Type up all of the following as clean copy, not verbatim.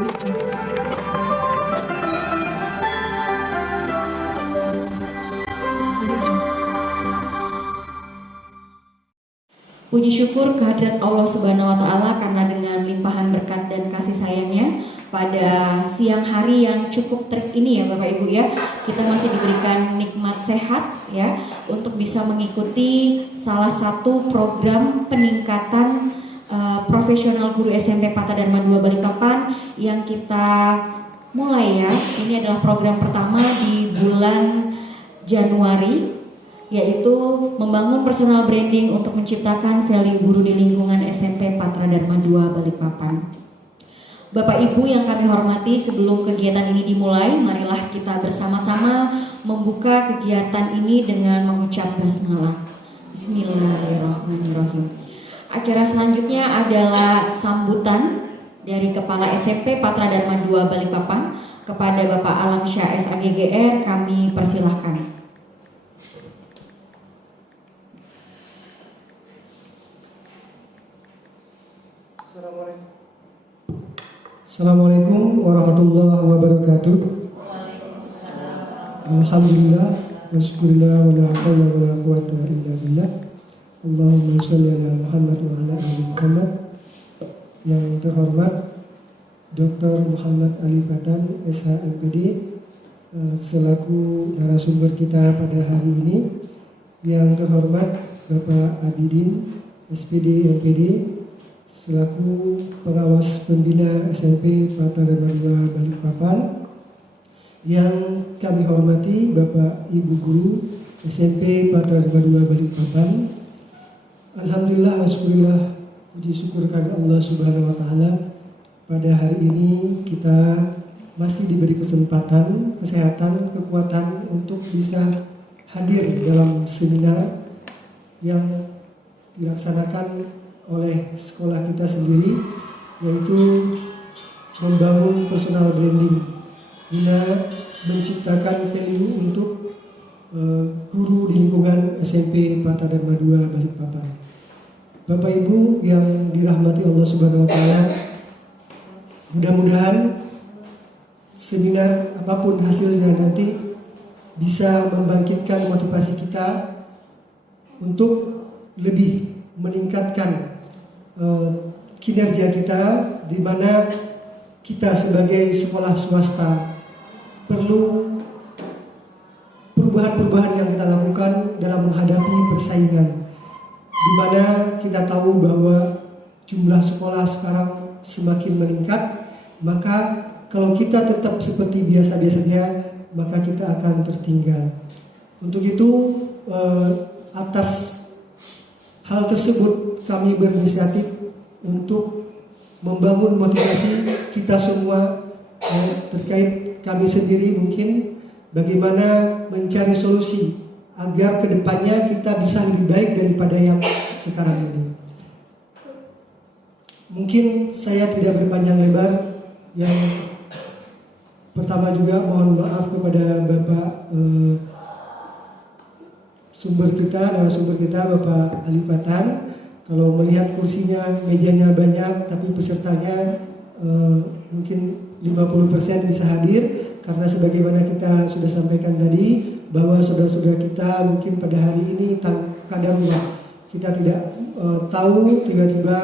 Puji syukur kehadirat Allah Subhanahu wa Ta'ala karena dengan limpahan berkat dan kasih sayangnya pada siang hari yang cukup terik ini ya Bapak Ibu ya, kita masih diberikan nikmat sehat ya untuk bisa mengikuti salah satu program peningkatan profesional guru SMP Patra Dharma 2 Balikpapan yang kita mulai ya. Ini adalah program pertama di bulan Januari, yaitu membangun personal branding untuk menciptakan value guru di lingkungan SMP Patra Dharma 2 Balikpapan. Bapak Ibu yang kami hormati, sebelum kegiatan ini dimulai, marilah kita bersama-sama membuka kegiatan ini dengan mengucap basmalah. Bismillahirrahmanirrahim. Acara selanjutnya adalah sambutan dari Kepala SMP Patra Dharma 2 Balikpapan kepada Bapak Alam Syah SAGGR, kami persilahkan. Assalamualaikum warahmatullahi wabarakatuh. Alhamdulillah wassyukurillah wa la haula wa la quwwata illa billah. Allahumma shalli ala Muhammad wa ala ali Muhammad. Yang terhormat Dr. Muhammad Ali Fatan SHMPD selaku narasumber kita pada hari ini. Yang terhormat Bapak Abidin SPD MPD selaku pengawas pembina SMP Patra Dharma 2 Balikpapan. Yang kami hormati Bapak Ibu Guru SMP Patra Dharma 2 Balikpapan. Alhamdulillah wassyukurillah, puji syukur kepada Allah Subhanahu wa Ta'ala, pada hari ini kita masih diberi kesempatan, kesehatan, kekuatan untuk bisa hadir dalam seminar yang dilaksanakan oleh sekolah kita sendiri, yaitu membangun personal branding guna menciptakan value untuk guru di lingkungan SMP Patra Dharma 2 Balikpapan. Bapak Ibu yang dirahmati Allah Subhanahu wa Ta'ala, mudah-mudahan seminar apapun hasilnya nanti bisa membangkitkan motivasi kita untuk lebih meningkatkan kinerja kita, di mana kita sebagai sekolah swasta perlu perubahan-perubahan yang kita lakukan dalam menghadapi persaingan, di mana kita tahu bahwa jumlah sekolah sekarang semakin meningkat. Maka kalau kita tetap seperti biasa-biasa saja, maka kita akan tertinggal. Untuk itu atas hal tersebut kami berinisiatif untuk membangun motivasi kita semua terkait kami sendiri, mungkin bagaimana mencari solusi agar kedepannya kita bisa lebih baik daripada yang sekarang ini. Mungkin saya tidak berpanjang lebar. Yang pertama juga mohon maaf kepada Bapak narasumber kita Bapak Ali Fatan. Kalau melihat kursinya, mejanya banyak, tapi pesertanya mungkin 50% bisa hadir, karena sebagaimana kita sudah sampaikan tadi bahwa saudara-saudara kita mungkin pada hari ini kadarullah, kita tidak tahu, tiba-tiba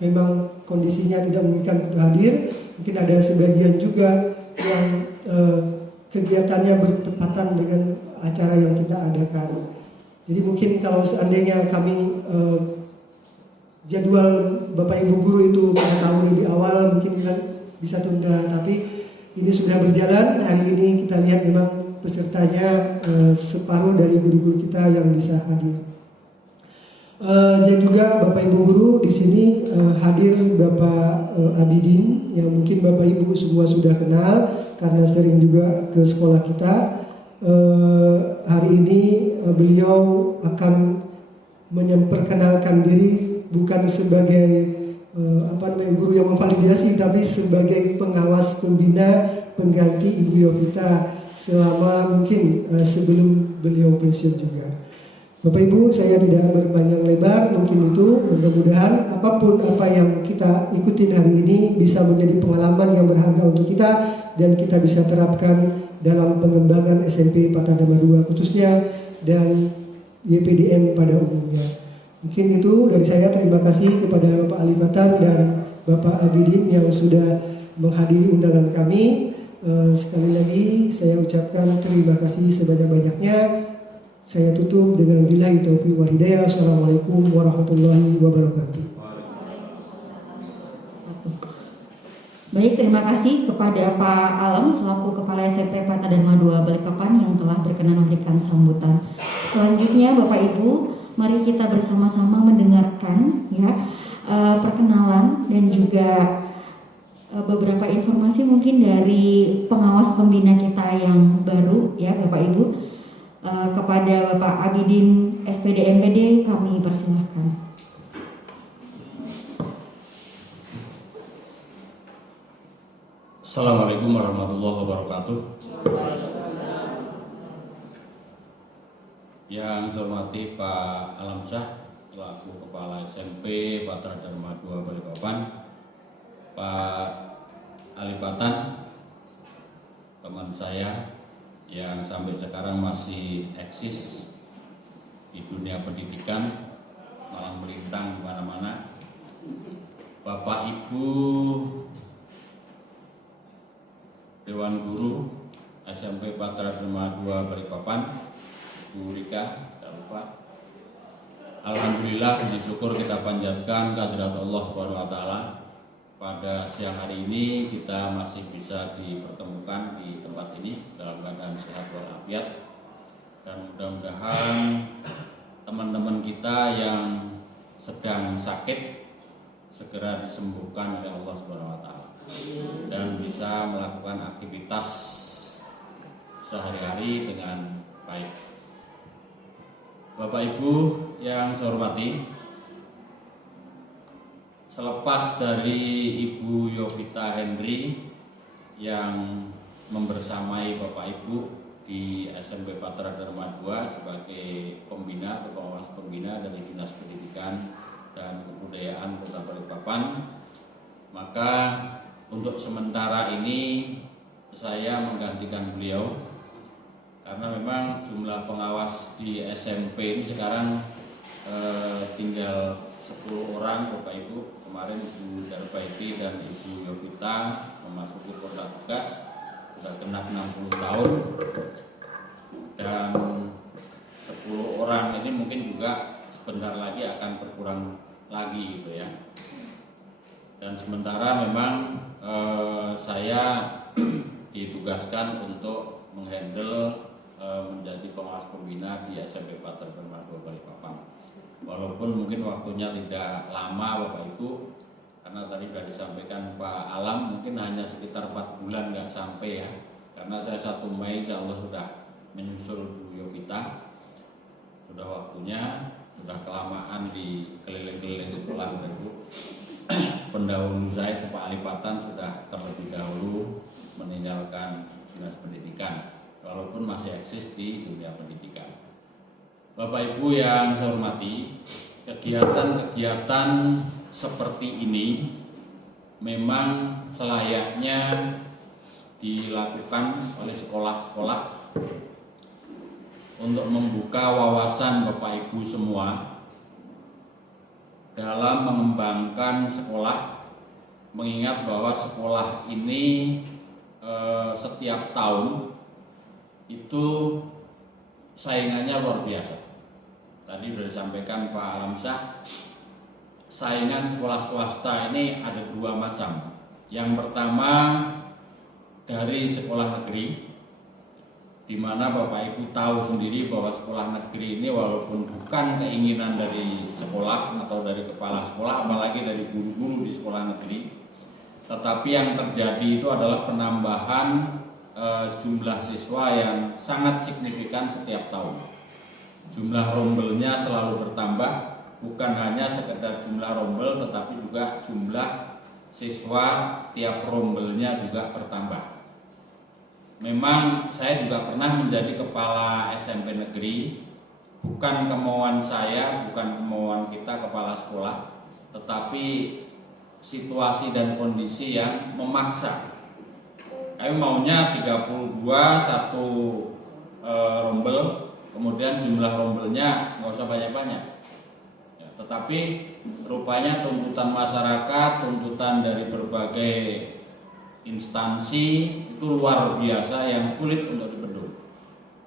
memang kondisinya tidak memungkinkan untuk hadir. Mungkin ada sebagian juga yang kegiatannya bertepatan dengan acara yang kita adakan. Jadi mungkin kalau seandainya kami jadwal Bapak Ibu Guru itu kita tahu lebih awal, mungkin kita bisa tunda. Tapi ini sudah berjalan. Hari ini kita lihat memang pesertanya separuh dari guru-guru kita yang bisa hadir. Dan juga Bapak Ibu Guru di sini hadir Bapak Abidin, yang mungkin Bapak Ibu semua sudah kenal karena sering juga ke sekolah kita. Hari ini beliau akan memperkenalkan diri bukan sebagai guru yang memvalidasi, tapi sebagai pengawas pembina pengganti Ibu Yovita selama mungkin sebelum beliau pensiun juga. Bapak Ibu, saya tidak berpanjang lebar, mungkin itu mudah-mudahan apapun apa yang kita ikutin hari ini bisa menjadi pengalaman yang berharga untuk kita dan kita bisa terapkan dalam pengembangan SMP Patadama 2 khususnya dan YPDM pada umumnya. Mungkin itu dari saya, terima kasih kepada Bapak Alipatan dan Bapak Abidin yang sudah menghadiri undangan kami. Sekali lagi saya ucapkan terima kasih sebanyak-banyaknya. Saya tutup dengan billahi taufiq wal hidayah. Assalamualaikum warahmatullahi wabarakatuh. Baik, terima kasih kepada Pak Alam selaku Kepala SMP Patadama 2 Balikpapan yang telah berkenan memberikan sambutan. Selanjutnya Bapak Ibu, mari kita bersama-sama mendengarkan ya perkenalan dan juga beberapa informasi mungkin dari pengawas pembina kita yang baru ya Bapak Ibu. Kepada Bapak Abidin SPD MPD kami persilahkan. Assalamualaikum warahmatullahi wabarakatuh. Yang saya hormati Pak Alamsyah selaku Kepala SMP Patradharma 2 Balikpapan, Pak Alipatan, teman saya yang sampai sekarang masih eksis di dunia pendidikan, malah melintang kemana-mana, Bapak Ibu Dewan Guru SMP Patradharma 2 Balikpapan, Bu Rika, jangan lupa. Alhamdulillah, puji syukur kita panjatkan kehadirat Allah Subhanahu wa taala. Pada siang hari ini kita masih bisa dipertemukan di tempat ini dalam keadaan sehat walafiat, dan mudah-mudahan teman-teman kita yang sedang sakit segera disembuhkan oleh Allah Subhanahu wa taala dan bisa melakukan aktivitas sehari-hari dengan baik. Bapak Ibu yang saya hormati, selepas dari Ibu Yovita Henry yang membersamai Bapak Ibu di SMP Patradharma 2 sebagai pembina atau pengawas pembina dari Dinas Pendidikan dan Kebudayaan Kota Balikpapan, maka untuk sementara ini saya menggantikan beliau karena memang jumlah pengawas di SMP ini sekarang tinggal 10 orang Bapak Ibu. Kemarin Ibu Darbaiti dan Ibu Yovita memasuki kontrak tugas sudah genap 60 tahun, dan 10 orang ini mungkin juga sebentar lagi akan berkurang lagi gitu ya. Dan sementara memang saya ditugaskan untuk menghandle menjadi pengawas pembina di SMP Patradharma 2 Balikpapan. Walaupun mungkin waktunya tidak lama Bapak Ibu, karena tadi sudah disampaikan Pak Alam, mungkin hanya sekitar 4 bulan nggak sampai ya, karena saya 1 Mei insya Allah sudah menyusul Bu Yovita. Sudah waktunya, sudah kelamaan di keliling-keliling sekolah Bapak Ibu. Pendahulu saya Pak Alipatan sudah terlebih dahulu meninggalkan Dinas Pendidikan, walaupun masih eksis di dunia pendidikan. Bapak Ibu yang saya hormati, kegiatan-kegiatan seperti ini memang selayaknya dilakukan oleh sekolah-sekolah untuk membuka wawasan Bapak Ibu semua dalam mengembangkan sekolah, mengingat bahwa sekolah ini setiap tahun itu saingannya luar biasa. Tadi sudah disampaikan Pak Alamsyah, saingan sekolah swasta ini ada 2 macam. Yang pertama dari sekolah negeri, di mana Bapak Ibu tahu sendiri bahwa sekolah negeri ini walaupun bukan keinginan dari sekolah atau dari kepala sekolah, apalagi dari guru-guru di sekolah negeri, tetapi yang terjadi itu adalah penambahan jumlah siswa yang sangat signifikan setiap tahun. Jumlah rombelnya selalu bertambah, bukan hanya sekedar jumlah rombel, tetapi juga jumlah siswa tiap rombelnya juga bertambah. Memang saya juga pernah menjadi kepala SMP negeri bukan kemauan saya, bukan kemauan kita kepala sekolah, tetapi situasi dan kondisi yang memaksa. Kami maunya 32 satu rombel, kemudian jumlah rombelnya nggak usah banyak-banyak. Ya, tetapi rupanya tuntutan masyarakat, tuntutan dari berbagai instansi itu luar biasa yang sulit untuk dibendung.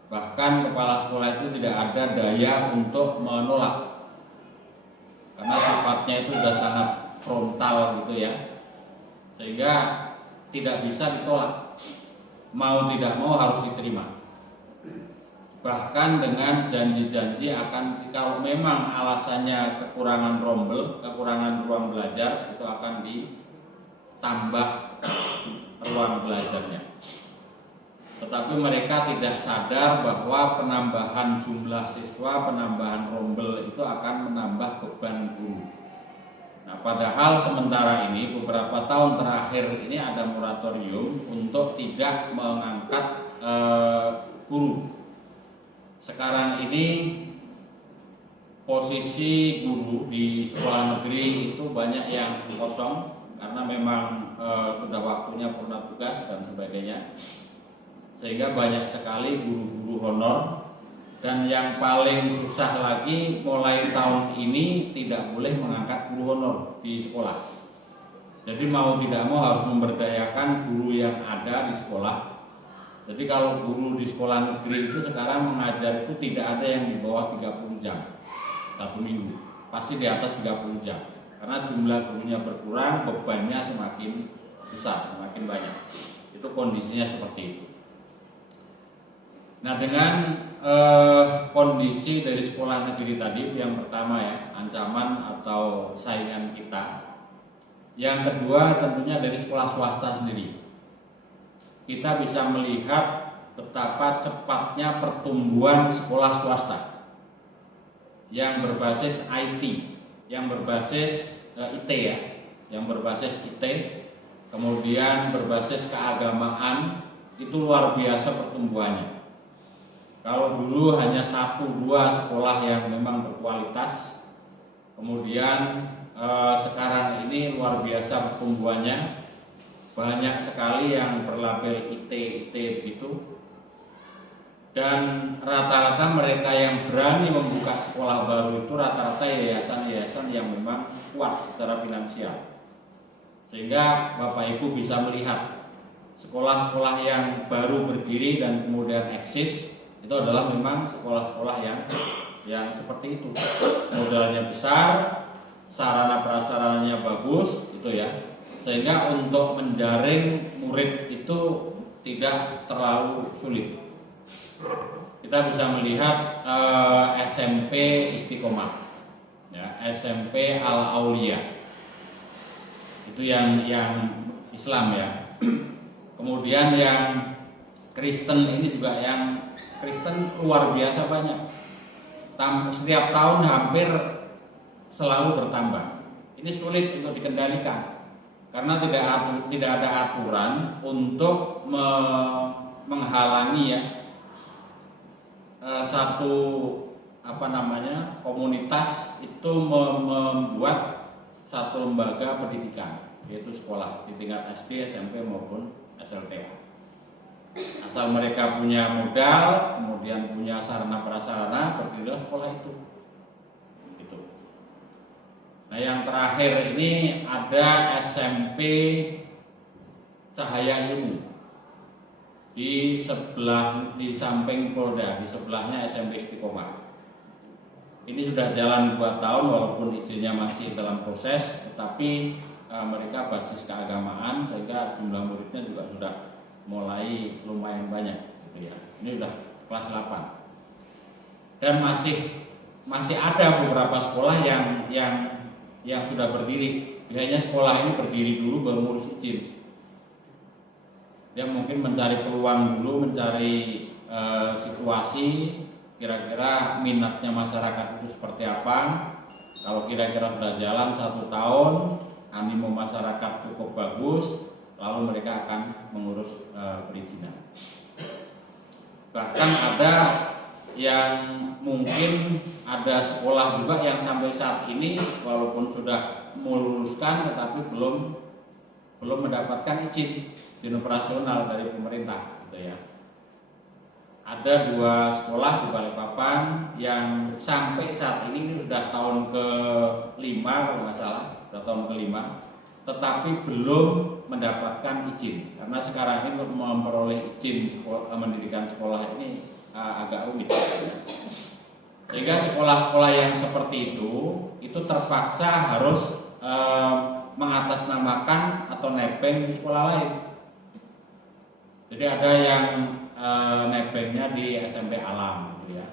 Bahkan kepala sekolah itu tidak ada daya untuk menolak, karena sifatnya itu sudah sangat frontal gitu ya, sehingga tidak bisa ditolak, mau tidak mau harus diterima. Bahkan dengan janji-janji akan, kalau memang alasannya kekurangan rombel, kekurangan ruang belajar, itu akan ditambah ruang belajarnya. Tetapi mereka tidak sadar bahwa penambahan jumlah siswa, penambahan rombel itu akan menambah beban guru. Nah, padahal sementara ini beberapa tahun terakhir ini ada moratorium untuk tidak mengangkat guru. Sekarang ini posisi guru di sekolah negeri itu banyak yang kosong karena memang sudah waktunya purna tugas dan sebagainya, sehingga banyak sekali guru-guru honor. Dan yang paling susah lagi, mulai tahun ini tidak boleh mengangkat guru honor di sekolah. Jadi mau tidak mau harus memberdayakan guru yang ada di sekolah. Jadi kalau guru di sekolah negeri itu sekarang mengajar itu tidak ada yang di bawah 30 jam satu minggu, pasti di atas 30 jam. Karena jumlah gurunya berkurang, bebannya semakin besar, semakin banyak. Itu kondisinya seperti itu. Nah, dengan kondisi dari sekolah negeri tadi, itu yang pertama ya, ancaman atau saingan kita. Yang kedua tentunya dari sekolah swasta sendiri. Kita bisa melihat betapa cepatnya pertumbuhan sekolah swasta yang berbasis IT, yang berbasis IT ya, yang berbasis IT, kemudian berbasis keagamaan, itu luar biasa pertumbuhannya. Kalau dulu hanya 1-2 sekolah yang memang berkualitas, kemudian sekarang ini luar biasa pertumbuhannya, banyak sekali yang berlabel IT begitu. Dan rata-rata mereka yang berani membuka sekolah baru itu rata-rata yayasan-yayasan yang memang kuat secara finansial, sehingga Bapak Ibu bisa melihat sekolah-sekolah yang baru berdiri dan kemudian eksis itu adalah memang sekolah-sekolah yang seperti itu, modalnya besar, sarana prasarananya bagus gitu ya, sehingga untuk menjaring murid itu tidak terlalu sulit. Kita bisa melihat SMP Istiqomah, ya, SMP Al Aulia, itu yang Islam ya. Kemudian yang Kristen ini juga, yang Kristen luar biasa banyak. Setiap tahun hampir selalu bertambah. Ini sulit untuk dikendalikan karena tidak ada aturan untuk menghalangi ya satu komunitas itu membuat satu lembaga pendidikan, yaitu sekolah di tingkat SD, SMP maupun SLTA. Asal mereka punya modal, kemudian punya sarana prasarana, berdirilah sekolah itu. Gitu. Nah, yang terakhir ini ada SMP Cahaya Ilmu di samping Polda, di sebelahnya SMP Istiqomah. Ini sudah jalan 2 tahun walaupun izinnya masih dalam proses, tetapi mereka basis keagamaan sehingga jumlah muridnya juga sudah mulai lumayan banyak gitu ya. Ini sudah kelas 8. Dan masih ada beberapa sekolah yang sudah berdiri. Biasanya sekolah ini berdiri dulu baru ngurus izin. Dia mungkin mencari peluang dulu, mencari situasi, kira-kira minatnya masyarakat itu seperti apa. Kalau kira-kira sudah jalan 1 tahun, animo masyarakat cukup bagus, lalu mereka akan mengurus perizinan. Bahkan ada yang mungkin ada sekolah juga yang sampai saat ini walaupun sudah meluluskan tetapi belum mendapatkan izin operasional dari pemerintah gitu ya. Ada 2 sekolah di Balikpapan yang sampai saat ini sudah tahun ke-5 kalau nggak salah, sudah tahun ke-5, tetapi belum mendapatkan izin karena sekarang ini untuk memperoleh izin mendirikan sekolah ini agak rumit. Sehingga sekolah-sekolah yang seperti itu terpaksa harus mengatasnamakan atau nebeng di sekolah lain. Jadi ada yang nebengnya di SMP Alam gitu ya.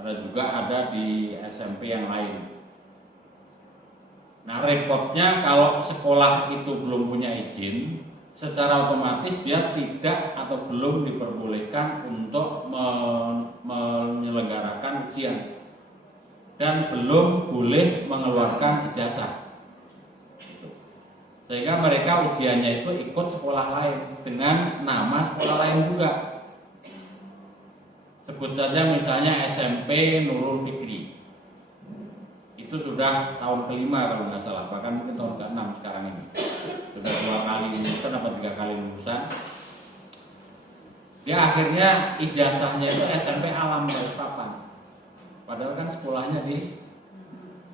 Ada di SMP yang lain. Nah, repotnya kalau sekolah itu belum punya izin, secara otomatis dia tidak atau belum diperbolehkan untuk menyelenggarakan ujian dan belum boleh mengeluarkan ijazah. Sehingga mereka ujiannya itu ikut sekolah lain dengan nama sekolah lain juga. Sebut saja misalnya SMP Nurul Fikri. Itu sudah tahun ke-5 kalau nggak salah, bahkan mungkin tahun ke-6 sekarang ini. Sudah 2 kali lulusan atau 3 kali lulusan. Dia akhirnya ijazahnya itu SMP Alam Balikpapan. Padahal kan sekolahnya di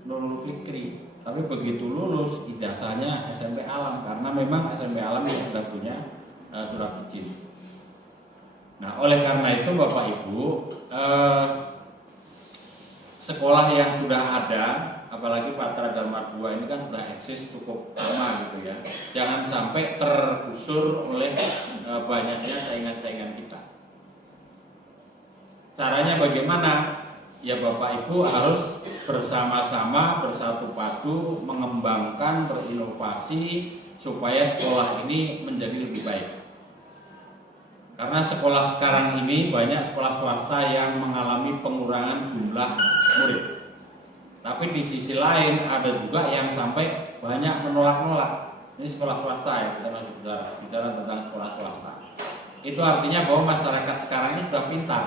Nurul Fikri. Tapi begitu lulus ijazahnya SMP Alam karena memang SMP Alam sudah punya surat izin. Nah, oleh karena itu Bapak Ibu, sekolah yang sudah ada, apalagi Patra Dharma 2 ini kan sudah eksis cukup lama gitu ya. Jangan sampai tergusur oleh banyaknya saingan-saingan kita. Caranya bagaimana? Ya Bapak Ibu harus bersama-sama bersatu padu mengembangkan, berinovasi supaya sekolah ini menjadi lebih baik. Karena sekolah sekarang ini banyak sekolah swasta yang mengalami pengurangan jumlah murid. Tapi di sisi lain ada juga yang sampai banyak menolak-nolak. Ini sekolah swasta ya, kita masih bicara tentang sekolah swasta. Itu artinya bahwa masyarakat sekarang ini sudah pintar.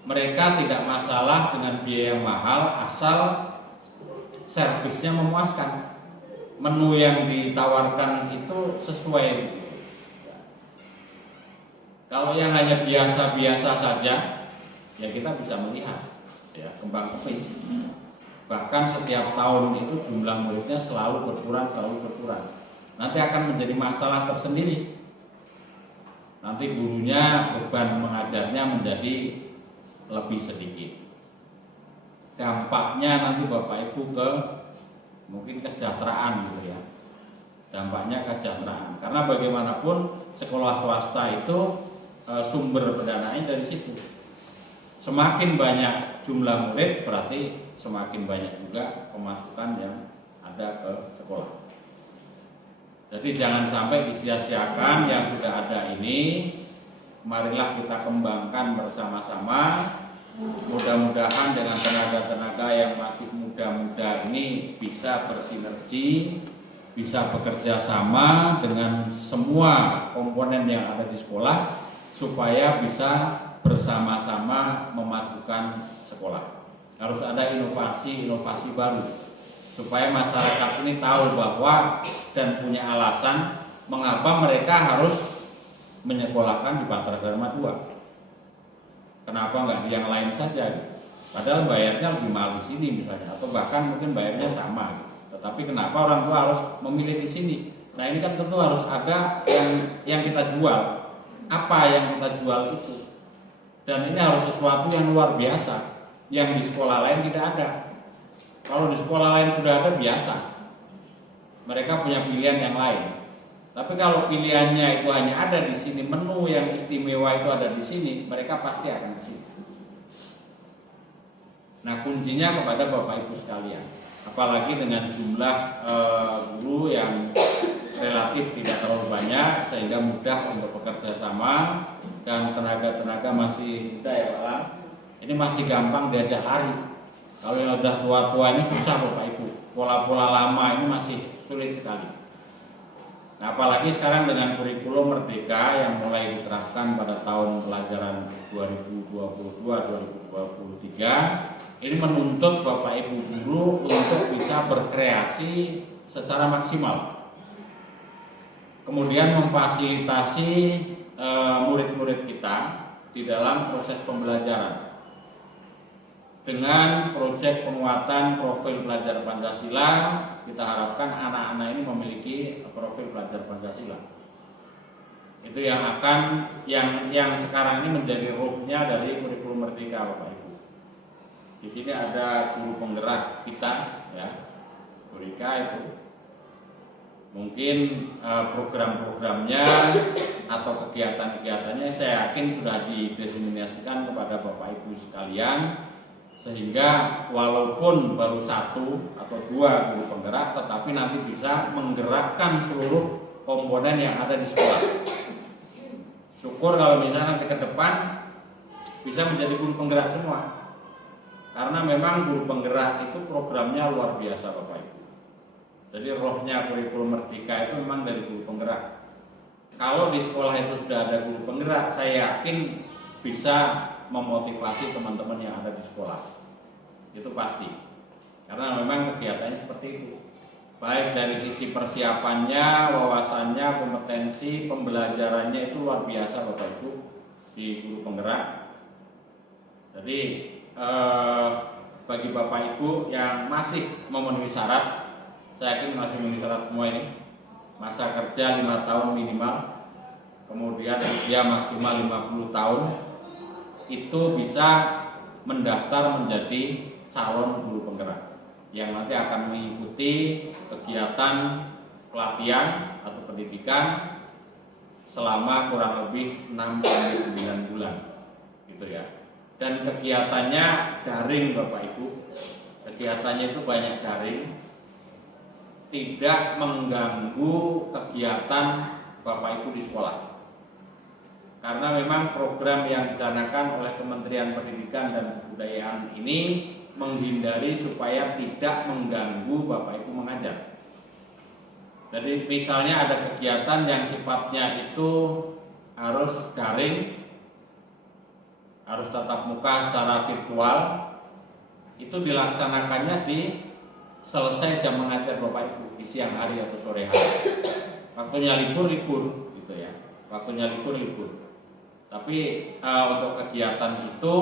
Mereka tidak masalah dengan biaya yang mahal asal servisnya memuaskan. Menu yang ditawarkan itu sesuai. Kalau yang hanya biasa-biasa saja, ya kita bisa melihat ya kembang kepis. Bahkan setiap tahun itu jumlah muridnya selalu berkurang. Nanti akan menjadi masalah tersendiri. Nanti gurunya beban mengajarnya menjadi lebih sedikit. Dampaknya nanti Bapak Ibu ke mungkin kesejahteraan gitu ya. Dampaknya kesejahteraan. Karena bagaimanapun sekolah swasta itu sumber pendanaannya dari situ. Semakin banyak jumlah murid berarti semakin banyak juga pemasukan yang ada ke sekolah. Jadi jangan sampai disia-siakan yang sudah ada ini. Marilah kita kembangkan bersama-sama. Mudah-mudahan dengan tenaga-tenaga yang masih muda-muda ini bisa bersinergi, bisa bekerja sama dengan semua komponen yang ada di sekolah supaya bisa bersama-sama memajukan sekolah. Harus ada inovasi baru supaya masyarakat ini tahu bahwa dan punya alasan mengapa mereka harus menyekolahkan di Patra Dharma 2. Kenapa nggak di yang lain saja? Padahal bayarnya lebih mahal di sini misalnya, atau bahkan mungkin bayarnya sama. Tetapi kenapa orang tua harus memilih di sini? Nah ini kan tentu harus ada yang kita jual. Apa yang kita jual itu? Dan ini harus sesuatu yang luar biasa, yang di sekolah lain tidak ada. Kalau di sekolah lain sudah ada biasa, mereka punya pilihan yang lain. Tapi kalau pilihannya itu hanya ada di sini, menu yang istimewa itu ada di sini, mereka pasti akan ke sini. Nah kuncinya kepada Bapak Ibu sekalian, apalagi dengan jumlah guru yang relatif tidak terlalu banyak sehingga mudah untuk bekerja sama dan tenaga-tenaga masih muda ya Pak Lam. Ini masih gampang diajak lari. Kalau yang udah tua-tua ini susah Bapak Ibu. Pola-pola lama ini masih sulit sekali. Nah, apalagi sekarang dengan kurikulum Merdeka yang mulai diterapkan pada tahun pelajaran 2022-2023, ini menuntut Bapak Ibu guru untuk bisa berkreasi secara maksimal. Kemudian memfasilitasi murid-murid kita di dalam proses pembelajaran. Dengan proyek penguatan profil pelajar Pancasila, kita harapkan anak-anak ini memiliki profil pelajar Pancasila. Itu yang sekarang ini menjadi ruhnya dari kurikulum Merdeka, Bapak Ibu. Di sini ada guru penggerak kita, ya, Merdeka itu. Mungkin program-programnya atau kegiatan-kegiatannya saya yakin sudah didiseminasikan kepada Bapak Ibu sekalian, sehingga walaupun baru 1 atau 2 guru penggerak, tetapi nanti bisa menggerakkan seluruh komponen yang ada di sekolah. Syukur kalau misalnya nanti ke depan bisa menjadi guru penggerak semua, karena memang guru penggerak itu programnya luar biasa, Bapak Ibu. Jadi rohnya kurikulum Merdeka itu memang dari guru penggerak. Kalau di sekolah itu sudah ada guru penggerak, saya yakin bisa memotivasi teman-teman yang ada di sekolah. Itu pasti. Karena memang kegiatannya seperti itu. Baik dari sisi persiapannya, wawasannya, kompetensi, pembelajarannya itu luar biasa Bapak Ibu di guru penggerak. Jadi bagi Bapak Ibu yang masih memenuhi syarat, saya yakin masih memenuhi syarat semua ini. Masa kerja 5 tahun minimal, kemudian usia maksimal 50 tahun, itu bisa mendaftar menjadi calon guru penggerak yang nanti akan mengikuti kegiatan pelatihan atau pendidikan selama kurang lebih 6-9 bulan gitu ya. Dan kegiatannya daring Bapak Ibu. Kegiatannya itu banyak daring, tidak mengganggu kegiatan Bapak Ibu di sekolah. Karena memang program yang dicanangkan oleh Kementerian Pendidikan dan Kebudayaan ini menghindari supaya tidak mengganggu Bapak Ibu mengajar. Jadi misalnya ada kegiatan yang sifatnya itu harus daring, harus tatap muka secara virtual, itu dilaksanakannya di selesai jam mengajar Bapak Ibu di siang hari atau sore hari. Waktunya libur gitu ya. Waktunya libur. Tapi untuk kegiatan itu,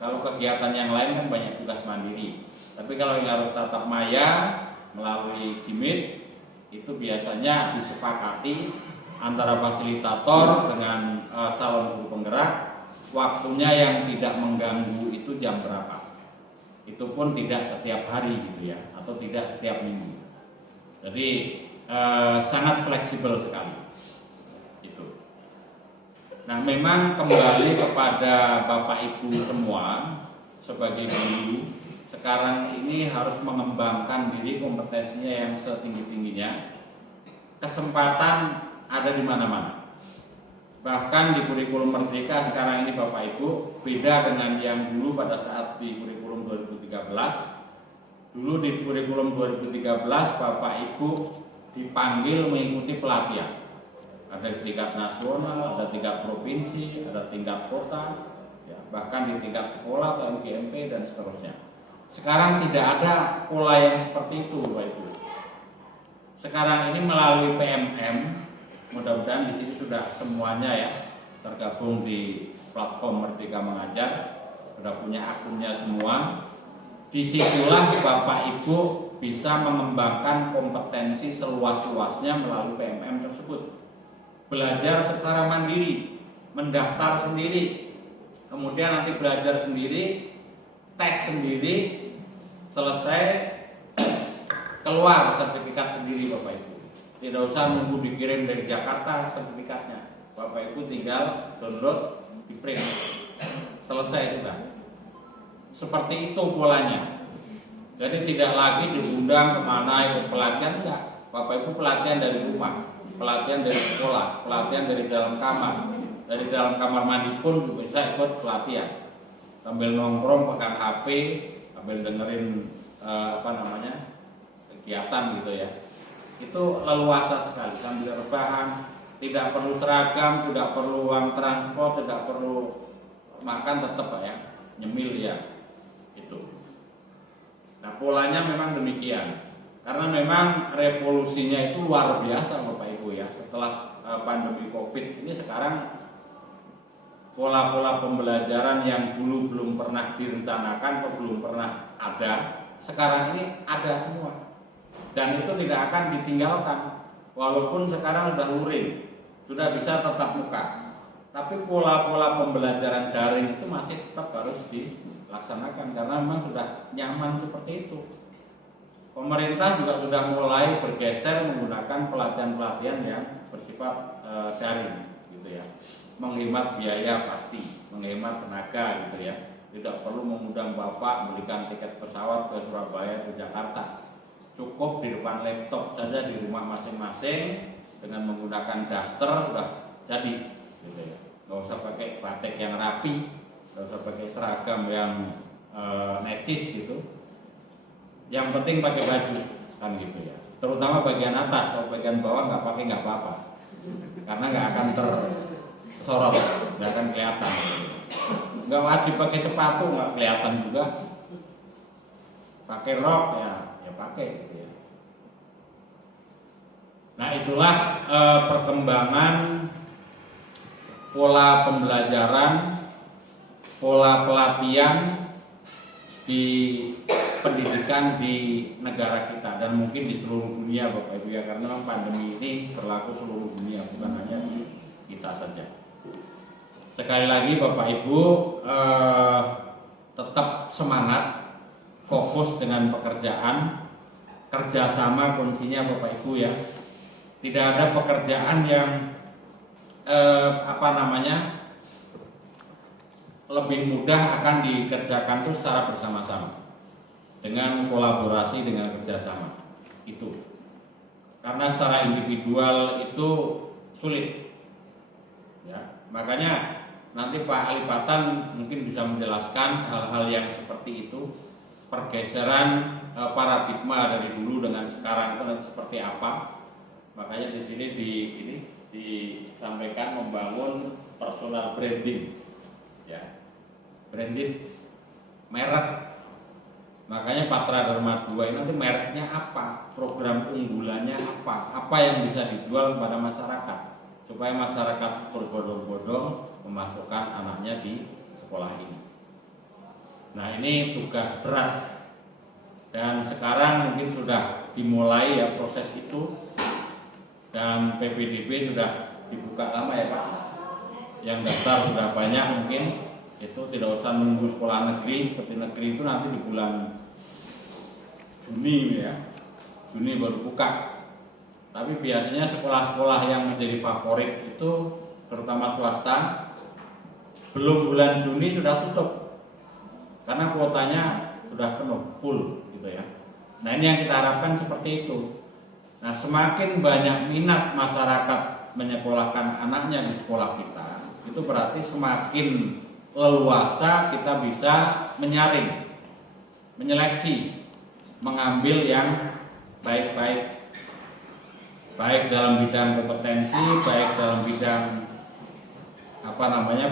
kalau kegiatan yang lain kan banyak tugas mandiri. Tapi kalau yang harus tatap maya melalui Jimit, itu biasanya disepakati antara fasilitator dengan calon guru penggerak, waktunya yang tidak mengganggu itu jam berapa. Itu pun tidak setiap hari gitu ya, atau tidak setiap minggu. Jadi sangat fleksibel sekali. Nah, memang kembali kepada Bapak Ibu semua sebagai guru, sekarang ini harus mengembangkan diri, kompetensinya yang setinggi-tingginya. Kesempatan ada di mana-mana. Bahkan di kurikulum Merdeka sekarang ini Bapak Ibu beda dengan yang dulu pada saat di kurikulum 2013. Dulu di kurikulum 2013 Bapak Ibu dipanggil mengikuti pelatihan. Ada di tingkat nasional, ada tingkat provinsi, ada tingkat kota, ya, bahkan di tingkat sekolah atau MGMP dan seterusnya. Sekarang tidak ada pola yang seperti itu, Bapak Ibu. Sekarang ini melalui PMM, mudah-mudahan di sini sudah semuanya ya tergabung di platform Merdeka Mengajar, sudah punya akunnya semua. Disitulah Bapak Ibu bisa mengembangkan kompetensi seluas-luasnya melalui PMM tersebut. Belajar secara mandiri, mendaftar sendiri, kemudian nanti belajar sendiri, tes sendiri, selesai keluar sertifikat sendiri Bapak Ibu. Tidak usah nunggu dikirim dari Jakarta sertifikatnya. Bapak Ibu tinggal download, di print, selesai sudah. Seperti itu polanya. Jadi tidak lagi diundang kemana ikut pelatihan, enggak. Bapak Ibu pelatihan dari rumah, pelatihan dari sekolah, pelatihan dari dalam kamar. Dari dalam kamar mandi pun bisa ikut pelatihan. Sambil nongkrong pegang HP, sambil dengerin kegiatan gitu ya. itu leluasa sekali sambil rebahan, tidak perlu seragam, tidak perlu uang transport, tidak perlu makan, tetap ya nyemil ya itu. Nah polanya memang demikian, karena memang revolusinya itu luar biasa Bapak Ibu ya. Setelah pandemi COVID ini sekarang pola-pola pembelajaran yang dulu belum pernah direncanakan atau belum pernah ada, sekarang ini ada semua. Dan itu tidak akan ditinggalkan, walaupun sekarang sudah luring, sudah bisa tatap muka. Tapi pola-pola pembelajaran daring itu masih tetap harus dilaksanakan, karena memang sudah nyaman seperti itu. Pemerintah juga sudah mulai bergeser menggunakan pelatihan-pelatihan yang bersifat daring gitu ya. Menghemat biaya pasti, menghemat tenaga gitu ya. Tidak perlu mengundang Bapak membelikan tiket pesawat ke Surabaya, ke Jakarta. Cukup di depan laptop saja di rumah masing-masing dengan menggunakan daster sudah jadi gitu ya. Nggak usah pakai batik yang rapi, nggak usah pakai seragam yang necis gitu. Yang penting pakai baju kan gitu ya. Terutama bagian atas, kalau bagian bawah nggak pakai nggak apa-apa, karena nggak akan tersorot, nggak akan kelihatan. Nggak wajib pakai sepatu, nggak kelihatan juga. Pakai rok ya pakai gitu ya. Nah itulah perkembangan pola pembelajaran, pola pelatihan di pendidikan di negara kita dan mungkin di seluruh dunia Bapak Ibu ya, karena pandemi ini berlaku seluruh dunia, bukan hanya di kita saja. Sekali lagi Bapak Ibu tetap semangat, fokus dengan pekerjaan, kerjasama kuncinya Bapak Ibu ya. Tidak ada pekerjaan yang lebih mudah akan dikerjakan itu secara bersama-sama dengan kolaborasi, dengan kerjasama itu. Karena secara individual itu sulit ya. Makanya nanti Pak Alipatan mungkin bisa menjelaskan hal-hal yang seperti itu, pergeseran paradigma dari dulu dengan sekarang itu nanti seperti apa. Makanya di sini disampaikan membangun personal branding ya, branded merek. Makanya Patra Dharma 2 ini nanti mereknya apa, program unggulannya apa yang bisa dijual kepada masyarakat supaya masyarakat berbondong-bondong memasukkan anaknya di sekolah ini. Nah ini tugas berat dan sekarang mungkin sudah dimulai ya proses itu, dan PPDB sudah dibuka lama ya Pak. Yang daftar sudah banyak, mungkin itu tidak usah menunggu sekolah negeri. Seperti negeri itu nanti di bulan Juni ya, Juni baru buka. Tapi biasanya sekolah-sekolah yang menjadi favorit itu terutama swasta belum bulan Juni sudah tutup karena kuotanya sudah penuh full gitu ya. Nah ini yang kita harapkan seperti itu. Nah semakin banyak minat masyarakat menyekolahkan anaknya di sekolah kita, itu berarti semakin leluasa kita bisa menyaring, menyeleksi, mengambil yang baik-baik, baik dalam bidang kompetensi, baik dalam bidang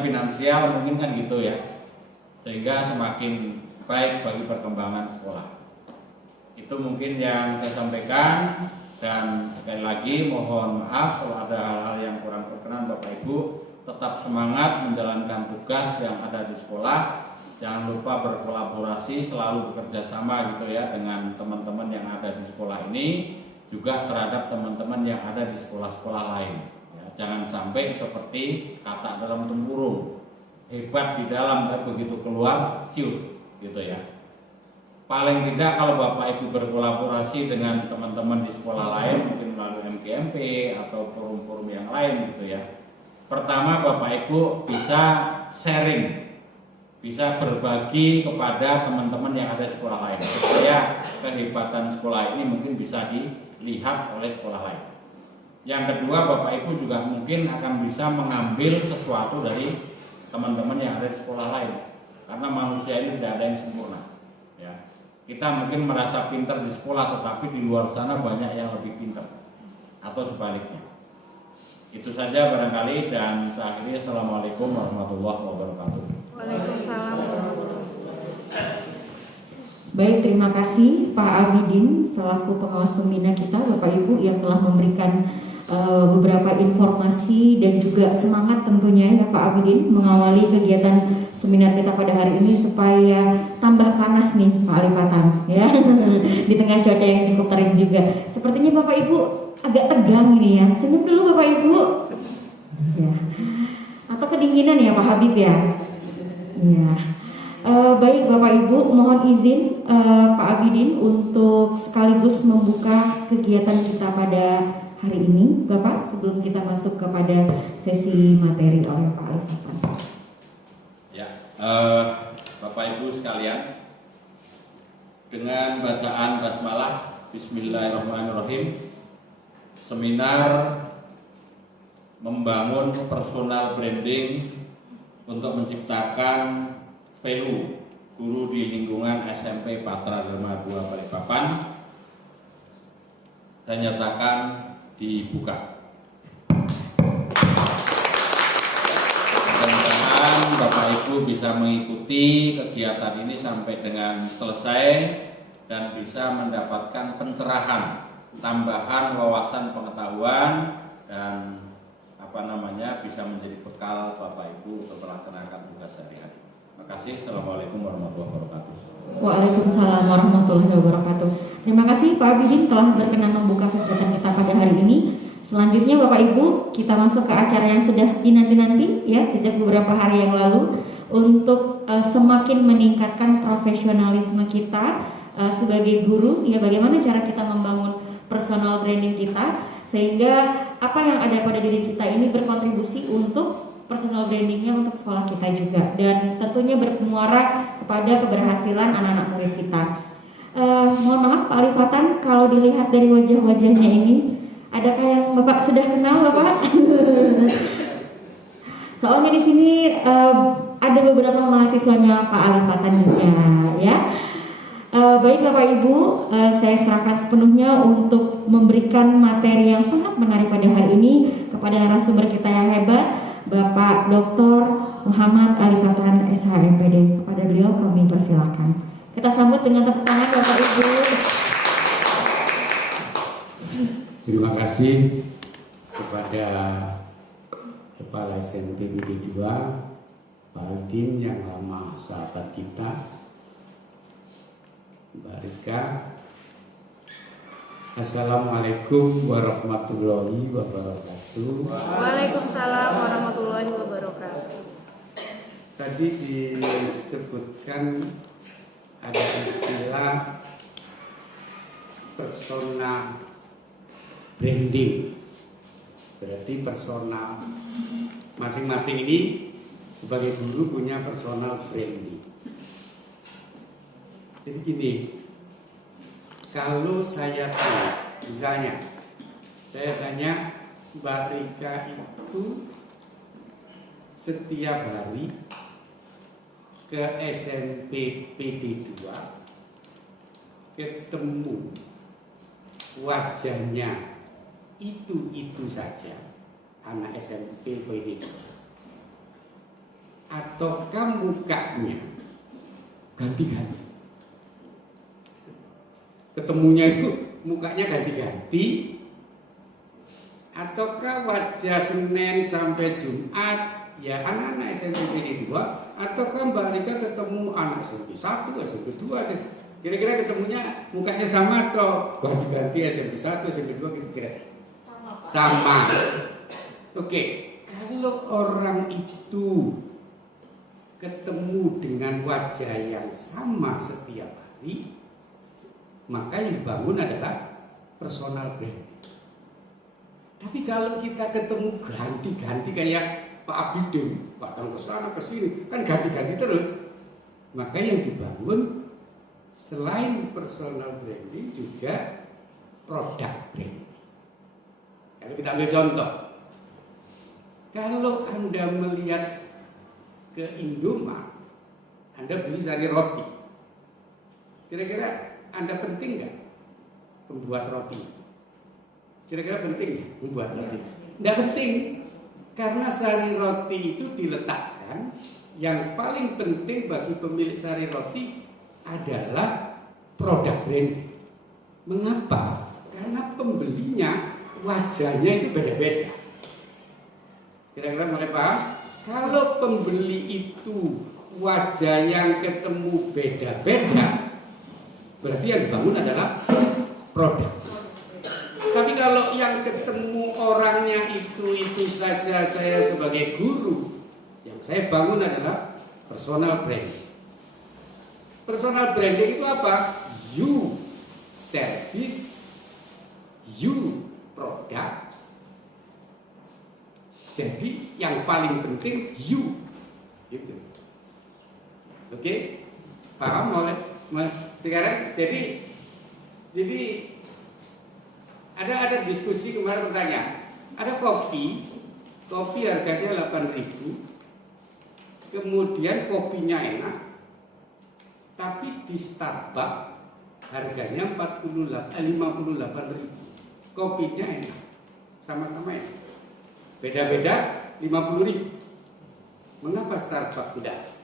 finansial mungkin kan gitu ya, sehingga semakin baik bagi perkembangan sekolah. Itu mungkin yang saya sampaikan, dan sekali lagi mohon maaf kalau ada hal-hal yang kurang berkenan Bapak Ibu. Tetap semangat menjalankan tugas yang ada di sekolah. Jangan lupa berkolaborasi, selalu bekerja sama gitu ya dengan teman-teman yang ada di sekolah ini, juga terhadap teman-teman yang ada di sekolah-sekolah lain ya. Jangan sampai seperti kata dalam tempurung, hebat di dalam tapi begitu keluar ciut gitu ya. Paling tidak kalau Bapak Ibu berkolaborasi dengan teman-teman di sekolah lain, mungkin melalui MGMP atau forum-forum yang lain gitu ya. Pertama Bapak Ibu bisa sharing, bisa berbagi kepada teman-teman yang ada di sekolah lain, supaya kehebatan sekolah ini mungkin bisa dilihat oleh sekolah lain. Yang kedua Bapak Ibu juga mungkin akan bisa mengambil sesuatu dari teman-teman yang ada di sekolah lain, karena manusia ini tidak ada yang sempurna ya. Kita mungkin merasa pintar di sekolah, tetapi di luar sana banyak yang lebih pintar, atau sebaliknya. Itu saja barangkali, dan saya akhiri. Assalamualaikum warahmatullahi wabarakatuh. Waalaikumsalam. Baik, terima kasih Pak Abidin selaku pengawas pembina kita, Bapak Ibu yang telah memberikan beberapa informasi dan juga semangat tentunya ya Pak Abidin mengawali kegiatan seminar kita pada hari ini supaya tambah panas nih Pak Alifatan ya di tengah cuaca yang cukup terik juga. Sepertinya Bapak Ibu agak tegang ini ya. Senyum dulu Bapak Ibu. Ya. Atau kedinginan ya Pak Habib ya. Ya. Baik Bapak Ibu, mohon izin Pak Abidin untuk sekaligus membuka kegiatan kita pada hari ini, Bapak, sebelum kita masuk kepada sesi materi oleh Pak Alifatan. Ya, Bapak Ibu sekalian, dengan bacaan basmalah Bismillahirrahmanirrahim, seminar membangun personal branding untuk menciptakan value guru di lingkungan SMP Patra Dharma 2 Balikpapan saya nyatakan dibuka. Mudah-mudahan Bapak Ibu bisa mengikuti kegiatan ini sampai dengan selesai dan bisa mendapatkan pencerahan, tambahan wawasan pengetahuan, dan bisa menjadi bekal Bapak Ibu untuk melaksanakan tugas sehari-hari. Terima kasih. Assalamualaikum warahmatullahi wabarakatuh. Waalaikumsalam warahmatullahi wabarakatuh. Terima kasih Pak Abidin telah berkenan membuka kegiatan kita pada hari ini. Selanjutnya Bapak Ibu, kita masuk ke acara yang sudah dinanti-nanti ya sejak beberapa hari yang lalu untuk semakin meningkatkan profesionalisme kita sebagai guru. Ya, bagaimana cara kita membangun personal branding kita sehingga apa yang ada pada diri kita ini berkontribusi untuk personal brandingnya untuk sekolah kita juga, dan tentunya bermuara kepada keberhasilan anak-anak murid kita. Mohon maaf Pak Alifatan, kalau dilihat dari wajah-wajahnya ini, adakah yang Bapak sudah kenal Bapak? Soalnya di sini ada beberapa mahasiswanya Pak Alifatan juga, ya. Baik Bapak Ibu, saya serahkan sepenuhnya untuk memberikan materi yang sangat menarik pada hari ini kepada narasumber kita yang hebat, Bapak Dr. Muhammad Alifatan SHMPD. Kepada beliau kami persilakan. Kita sambut dengan tepuk tangan Bapak Ibu. Terima kasih kepada Kepala SMP PD 2 Pak Alvin yang lama sahabat kita, Mbak Rika. Assalamualaikum warahmatullahi wabarakatuh. Waalaikumsalam warahmatullahi wabarakatuh. Tadi disebutkan ada istilah persona branding. Berarti persona masing-masing ini sebagai guru punya personal branding. Jadi gini, kalau saya tanya, misalnya saya tanya Mbak Rika itu setiap hari ke SMP PD 2 ketemu wajahnya itu saja anak SMP PD 2, ataukah mukanya ganti-ganti? Ketemunya itu mukanya ganti-ganti, ataukah wajah Senin sampai Jumat ya anak-anak SMP PD 2, ataukah Mbak Rika ketemu anak SMP 1, SMP 2, kira-kira ketemunya mukanya sama atau ganti-ganti SMP 1, SMP 2 kira-kira? Sama. Oke, kalau orang itu ketemu dengan wajah yang sama setiap hari, maka yang dibangun adalah personal branding. Tapi kalau kita ketemu ganti-ganti kayak Pak Abidin, kadang ke sana ke sini, kan ganti-ganti terus, maka yang dibangun selain personal branding juga product branding. Kalau kita ambil contoh, kalau Anda melihat ke Indomaret, Anda beli sari roti. Kira-kira Anda penting nggak membuat roti? Kira-kira penting nggak membuat roti? Nggak penting, karena sari roti itu diletakkan. Yang paling penting bagi pemilik sari roti adalah produk branding. Mengapa? Karena pembelinya wajahnya itu beda-beda. Kira-kira mulai paham? Kalau pembeli itu wajah yang ketemu beda-beda, berarti yang dibangun adalah produk. Tapi kalau yang ketemu orangnya itu saja, saya sebagai guru, yang saya bangun adalah personal branding. Personal branding itu apa? You service, you produk. Jadi yang paling penting you, gitu. Oke, paham mulai sekarang? Jadi ada diskusi kemarin bertanya, ada kopi harganya 8.000, kemudian kopinya enak, tapi di Starbucks harganya 58.000, kopinya enak, sama-sama enak, beda-beda 50.000. Mengapa Starbucks tidak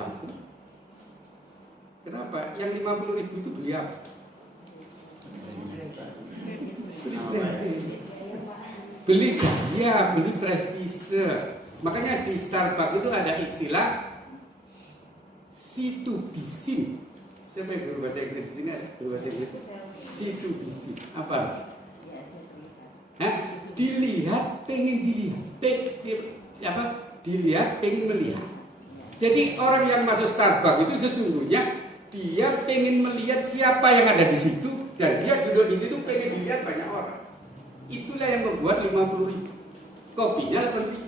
mampu? Kenapa? Yang 50.000 itu beli apa? Beli gaya, beli prestise. Makanya di Starbucks itu ada istilah C2BC. Siapa yang guru bahasa Inggris di sini? Guru bahasa Inggris? C2BC. Apa arti? Dilihat, pengen dilihat. Dilihat, pengen melihat. Jadi orang yang masuk Starbucks itu sesungguhnya dia pengen melihat siapa yang ada di situ, dan dia duduk di situ pengen dilihat banyak orang. Itulah yang membuat 50.000. Kopinya 8.000.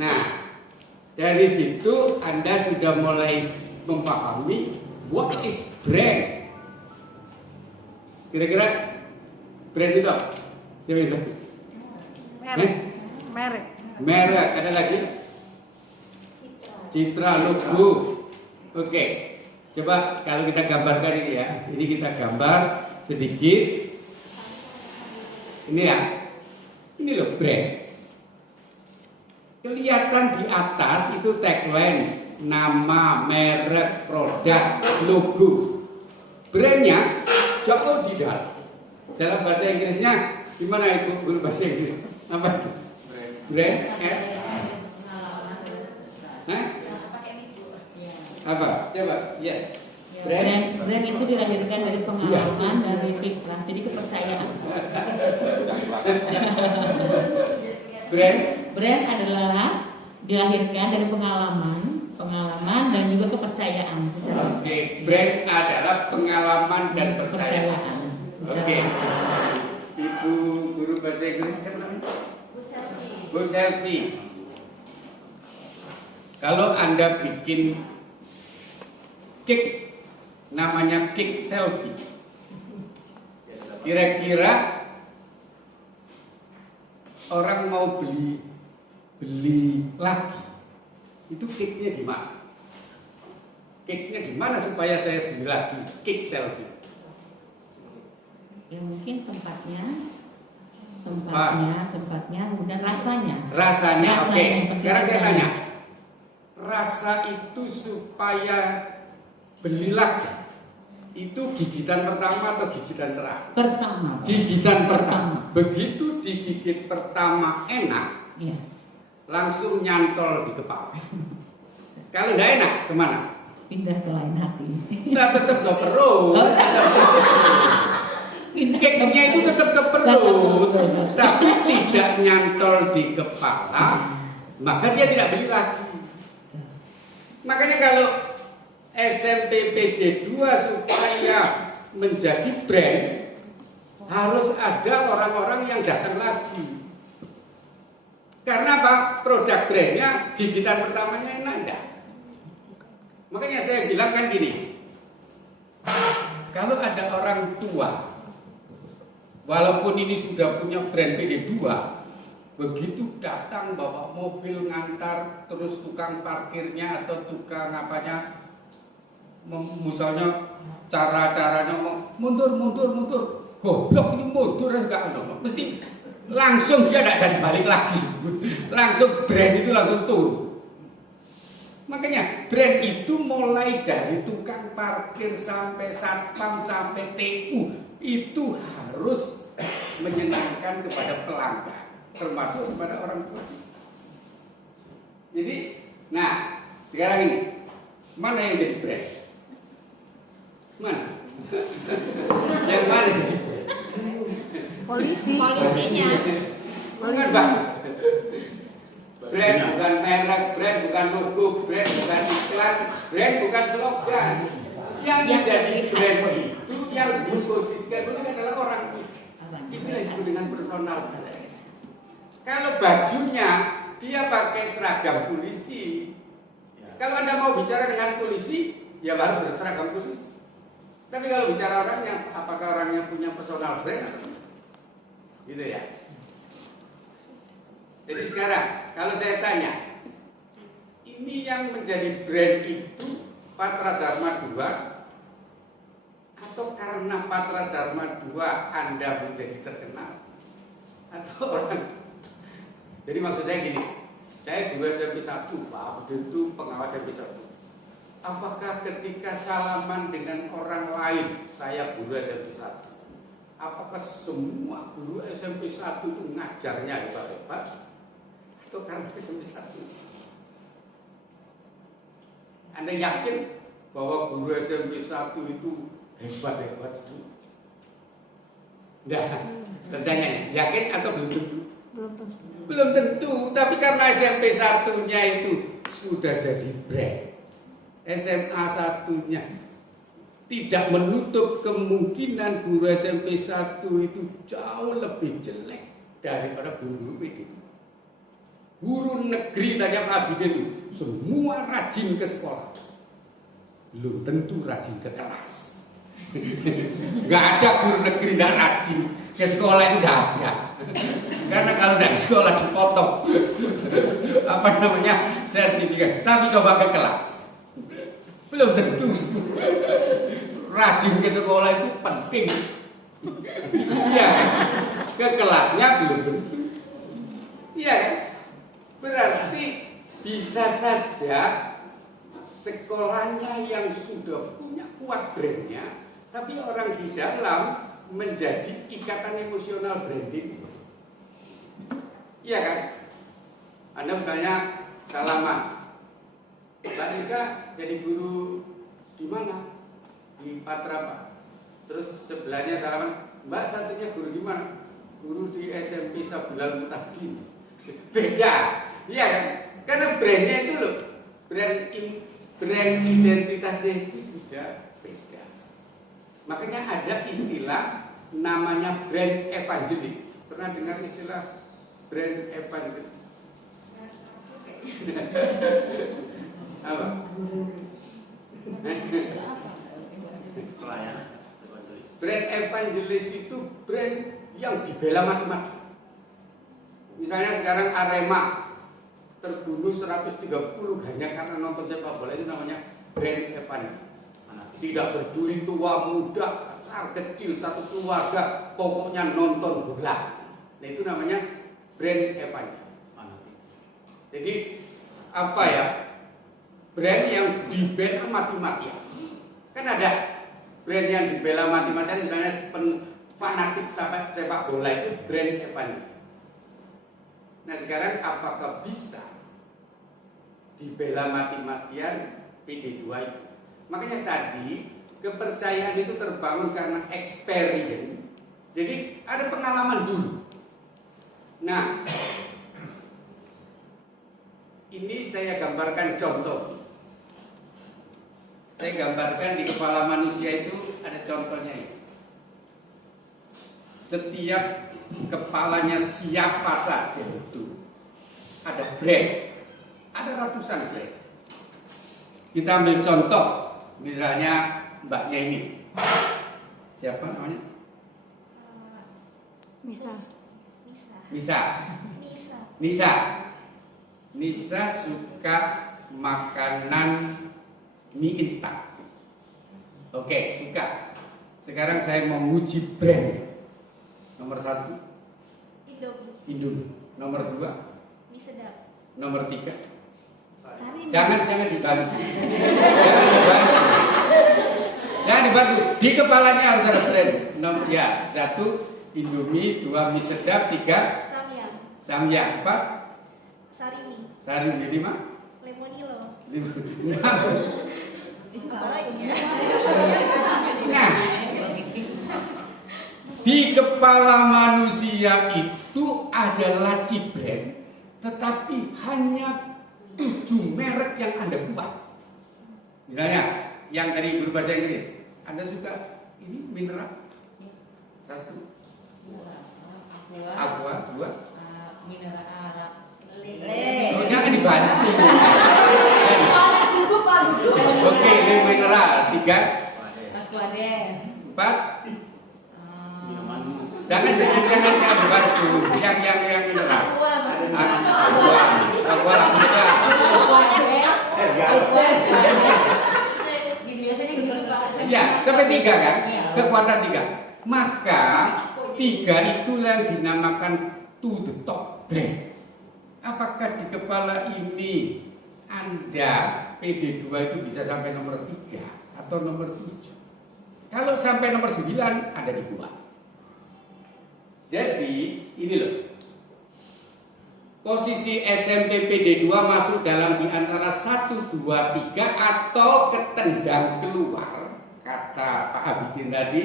Nah, dari situ Anda sudah mulai memahami what is brand. Kira-kira brand itu apa? Siapa itu? Merek. Ada lagi? Citra, logo. Oke. Coba kalau kita gambarkan ini ya. Ini kita gambar sedikit. Ini ya. Ini loh brand. Kelihatan di atas itu tagline, nama, merek, produk, logo. Brandnya jauh di dalam. Dalam bahasa Inggrisnya gimana itu guru bahasa Inggris? Apa itu? Brand. Apa? Coba. Ya. Brand itu dilahirkan dari pengalaman dan fitrah, jadi kepercayaan. Brand adalah dilahirkan dari pengalaman dan juga kepercayaan secara. Oke, brand adalah pengalaman dan kepercayaan. Oke. Ibu guru bahasa Inggris siapa namanya? Bu Selvi. Kalau Anda bikin cake namanya cake selfie, kira-kira orang mau beli lagi, itu cake-nya di mana? Cake-nya di mana supaya saya beli lagi cake selfie? Ya mungkin tempatnya, dan rasanya. Oke. Sekarang saya tanya, rasa itu supaya beli lagi, itu gigitan pertama atau gigitan terakhir? Pertama. Gigitan pertama. Begitu digigit pertama enak, ya, langsung nyantol di kepala. Kalau nggak enak, kemana? Pindah ke lain hati. Nah, tetap ke perut. Cake-nya itu tetap ke perut, tapi tidak nyantol di kepala, maka dia tidak beli lagi. Makanya kalau SMP PD 2 supaya menjadi brand, harus ada orang-orang yang datang lagi. Karena apa? Produk brandnya gigitan pertamanya enak enggak? Makanya saya bilang kan gini, kalau ada orang tua, walaupun ini sudah punya brand PD 2, begitu datang bawa mobil ngantar, terus tukang parkirnya atau tukang apanya misalnya cara-caranya mundur, goblok ini mundur enggak, mesti langsung dia tidak jadi balik lagi, langsung brand itu langsung turun. Makanya brand itu mulai dari tukang parkir sampai satpam sampai TU itu harus menyenangkan kepada pelanggan, termasuk kepada orang tua. Jadi, nah sekarang ini mana yang jadi brand? Mana? Yang mana jadi brand? Polisinya. Bukan bang. Brand bukan merek, brand bukan logo, brand bukan iklan, brand bukan slogan. Yang menjadi brand itu yang diposisikan itu adalah orang. Itu yang disebut dengan personal brand. Kalau bajunya dia pakai seragam polisi. Kalau Anda mau bicara dengan polisi, ya harus berseragam polisi. Tapi kalau bicara orangnya, apakah orangnya punya personal brand? Gitu ya. Jadi sekarang kalau saya tanya, ini yang menjadi brand itu Patra Dharma 2 atau karena Patra Dharma 2 Anda menjadi terkenal atau orang? Jadi maksud saya gini, saya guru SMP 1, Pak itu pengawas SMP 1. Apakah ketika salaman dengan orang lain, saya guru SMP 1, apakah semua guru SMP 1 itu ngajarnya hebat-hebat? Atau karena SMP 1? Anda yakin bahwa guru SMP 1 itu hebat-hebat itu? Nah, pertanyaannya, yakin atau belum tentu? Belum tentu. Belum tentu, tapi karena SMP 1-nya itu sudah jadi brand, SMA 1-nya tidak menutup kemungkinan guru SMP 1 itu jauh lebih jelek daripada guru-guru PD. Guru negeri tanya Pak Bidin semua rajin ke sekolah, belum tentu rajin ke kelas. Gak ada guru negeri yang rajin ke sekolah, itu gak ada. Karena kalau dari sekolah dipotong apa namanya sertifikat, tapi coba ke kelas belum tentu. Rajin ke sekolah itu penting, iya, ke kelasnya belum tentu, iya kan? Berarti bisa saja sekolahnya yang sudah punya kuat brandnya, tapi orang di dalam menjadi ikatan emosional branding. Iya kan? Anda misalnya salaman, Mbak Nika jadi guru di mana? Di Patra Pak. Terus sebelahnya salaman, Mbak satunya guru di mana? Guru di SMP Sabilal Mutahdin. Beda, iya kan? Karena brandnya itu loh, brand identitasnya itu sudah beda. Makanya ada istilah namanya brand evangelis. Pernah dengar istilah brand evangelis? Apa? Brand evangelis itu brand yang dibela mati-mati. Misalnya sekarang Arema terbunuh 130 hanya karena nonton sepak bola, itu namanya brand evangelis. Tidak peduli tua muda, besar kecil, satu keluarga, pokoknya nonton bola. Nah itu namanya brand evangelis. Jadi apa ya? Brand yang dibela mati-matian. Kan ada brand yang dibela mati-matian, misalnya fanatik sepak bola itu brand evangelis. Nah sekarang apakah bisa dibela mati-matian PD2 itu? Makanya tadi kepercayaan itu terbangun karena experience. Jadi ada pengalaman dulu. Nah ini saya gambarkan contoh. Saya gambarkan di kepala manusia itu ada contohnya ini. Setiap kepalanya siapa saja itu ada brand, ada ratusan brand. Kita ambil contoh, misalnya mbaknya ini, siapa namanya? Nisa suka makanan mie instan. Oke, suka. Sekarang saya mau uji brand. Nomor 1 Indomie. Nomor 2 Mie sedap. Nomor 3 Sari. Jangan dibantu. Jangan dibantu. Jangan dibantu. Di kepalanya harus ada brand. Ya, 1 Indomie, 2 mie sedap, 3 Samyang. Samyang, 4 Sarimi. Sarimi, 5 Lemonilo. 6. Apa lagi ya? Nah, di kepala manusia itu ada laci brand, tetapi hanya 7 merek yang Anda buat. Misalnya, yang tadi berbahasa Inggris, Anda suka ini mineral? 1 Aqua, 2 Mineral Arab. Oh, jangan dibantu. Oke, ini mineral. 3 Aquades. 4 Jangan dibantu. Yang mineral. Aqua juga. Ya, sampai 3 kan? Kekuatan 3. Maka 3 itulah yang dinamakan to the top brand. Apakah di kepala ini Anda PD2 itu bisa sampai nomor 3 atau nomor 7? Kalau sampai nomor 9 Anda dibuat. Jadi ini loh. Posisi SMP PD2 masuk dalam di antara 1, 2, 3 atau ketendang keluar, kata Pak Abidin tadi.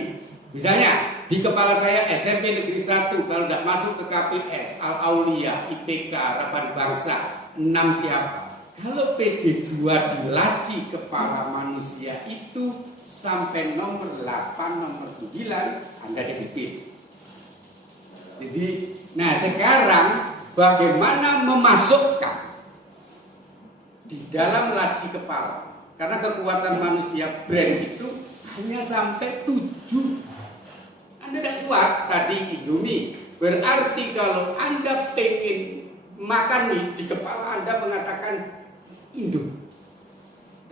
Misalnya di kepala saya SMP Negeri 1 kalau tidak masuk ke KPS, Al Aulia, IPK, Harapan Bangsa, 6 siapa? Kalau PD2 dilaci kepala manusia itu sampai nomor 8, nomor 9 Anda dititip. Jadi, nah sekarang bagaimana memasukkan di dalam laci kepala? Karena kekuatan manusia brand itu hanya sampai 7. Anda tidak kuat tadi Indomie. Berarti kalau Anda pengen makan mie, di kepala Anda mengatakan Indomie.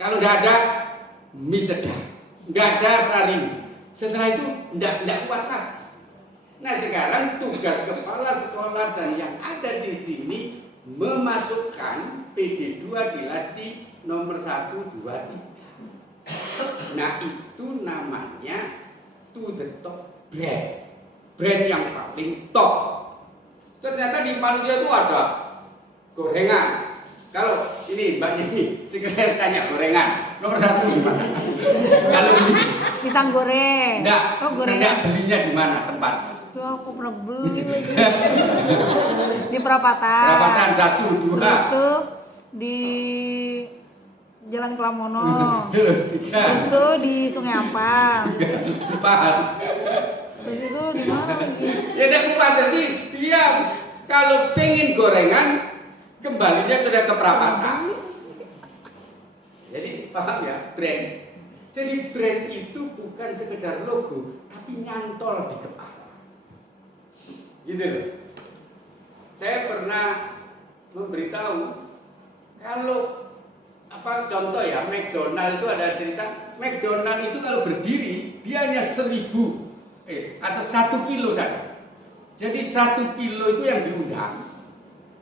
Kalau tidak ada mie sedap, tidak ada sarimi. Setelah itu tidak kuat lagi. Nah sekarang tugas kepala sekolah dan yang ada di sini memasukkan PD2 di laci nomor 1, 2, 3. Nah itu namanya to the top brand yang paling top. Ternyata di manusia itu ada gorengan. Kalau ini Mbak Nini, sekedar tanya gorengan nomor 1 di mana? Kalau ini Pisang goreng. enggak, Oh, gorengan. enggak belinya di mana tempat? Ya, aku pernah beli lagi. Di Perapatan. Perapatan 1, 2. Terus tuh di Jalan Kelamono. Terus Terus 3. tuh di Sungai Ampang. 4. Terus itu di mana lagi? Ya udah kuat jadi diam. Kalau pengen gorengan kembalinya ke perapatan. Jadi paham ya brand. Jadi brand itu bukan sekedar logo, tapi nyantol di kepala. Gitu loh. Saya pernah memberitahu kalau contoh ya McDonald itu ada cerita McDonald itu kalau berdiri dia hanya 1000 atau 1 kilo saja. Jadi 1 kilo itu yang diundang.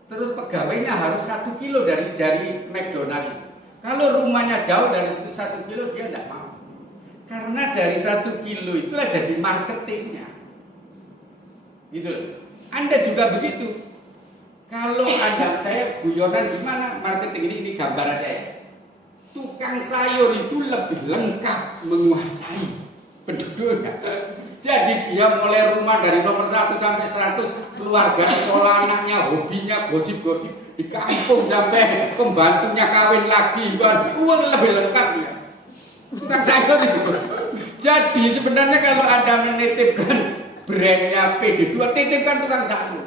Terus pegawainya harus 1 kilo dari McDonald itu. Kalau rumahnya jauh dari situ 1 kilo dia tidak mau. Karena dari 1 kilo itulah jadi marketingnya. Gitu. Anda juga begitu. Kalau Anda, saya guyonan gimana marketing ini gambar aja ya. Tukang sayur itu lebih lengkap menguasai penduduknya. Jadi dia mulai rumah dari nomor 1 sampai 100, keluarga, sekolah anaknya, hobinya, gosip-gosip di kampung sampai pembantunya kawin lagi, uang lebih lengkap ya. Tukang sayur itu. Jadi sebenarnya kalau Anda menitipkan brandnya PD2, titipkan tukang sayur.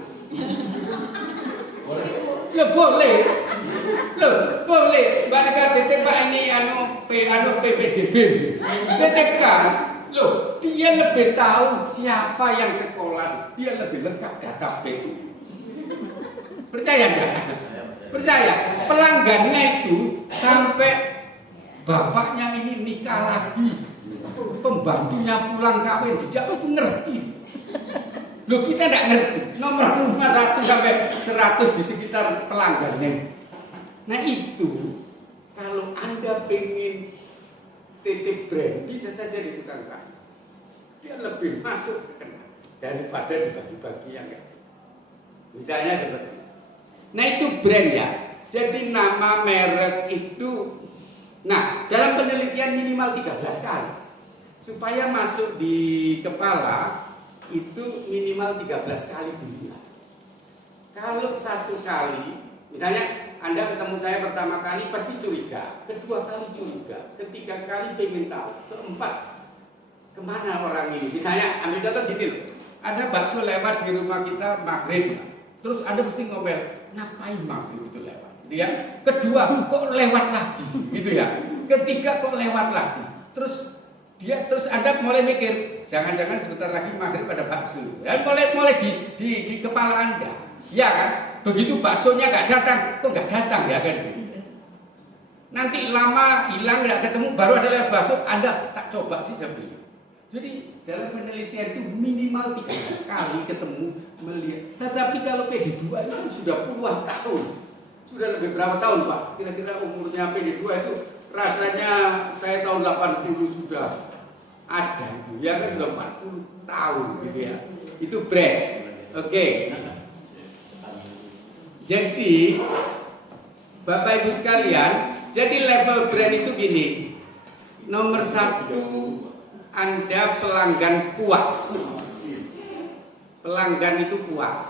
Boleh. Mereka titipkan ini PPDB. Titipkan. Loh, dia lebih tahu siapa yang sekolah, dia lebih lengkap database. Percaya nggak? Percaya. Pelanggannya itu sampai bapaknya ini nikah lagi, Pembantunya pulang kawin di Jawa itu ngerti. Loh kita tidak ngerti. Nomor rumah 1 sampai 100 di sekitar pelanggannya. Nah itu kalau Anda pengen titip brand bisa saja di tukang kayu. Dia lebih masuk ke kena daripada dibagi-bagi yang kecil. Misalnya seperti itu. Nah itu brand ya. Jadi nama merek itu, nah dalam penelitian minimal 13 kali supaya masuk di kepala itu minimal 13 kali dilihat. Kalau 1 kali, misalnya Anda ketemu saya pertama kali pasti curiga, kedua kali curiga, ketiga kali pengen tahu, keempat kemana orang ini. Misalnya ambil contoh gini loh, ada bakso lewat di rumah kita maghrib, terus Anda mesti ngomel, ngapain maghrib itu lewat? Ya, kedua kok lewat lagi sih, gitu ya. Ketiga kok lewat lagi. Terus Anda mulai mikir, jangan-jangan sebentar lagi maghrib ada bakso. Dan mulai di kepala Anda, ya kan? Begitu baksonya nggak datang, kok nggak datang ya kan? Nanti lama hilang nggak ketemu, baru ada lewat bakso, Anda tak coba sih saya beli. Jadi dalam penelitian itu minimal 13 kali ketemu melihat. Tetapi kalau PD2 itu kan sudah puluhan tahun. Sudah lebih berapa tahun Pak? Kira-kira umurnya PD2 itu rasanya saya tahun 80 sudah ada itu. Ya kan sudah 40 tahun gitu ya. Itu brand. Oke. Jadi Bapak Ibu sekalian, jadi level brand itu gini. Nomor 1 Anda pelanggan puas. Pelanggan itu puas.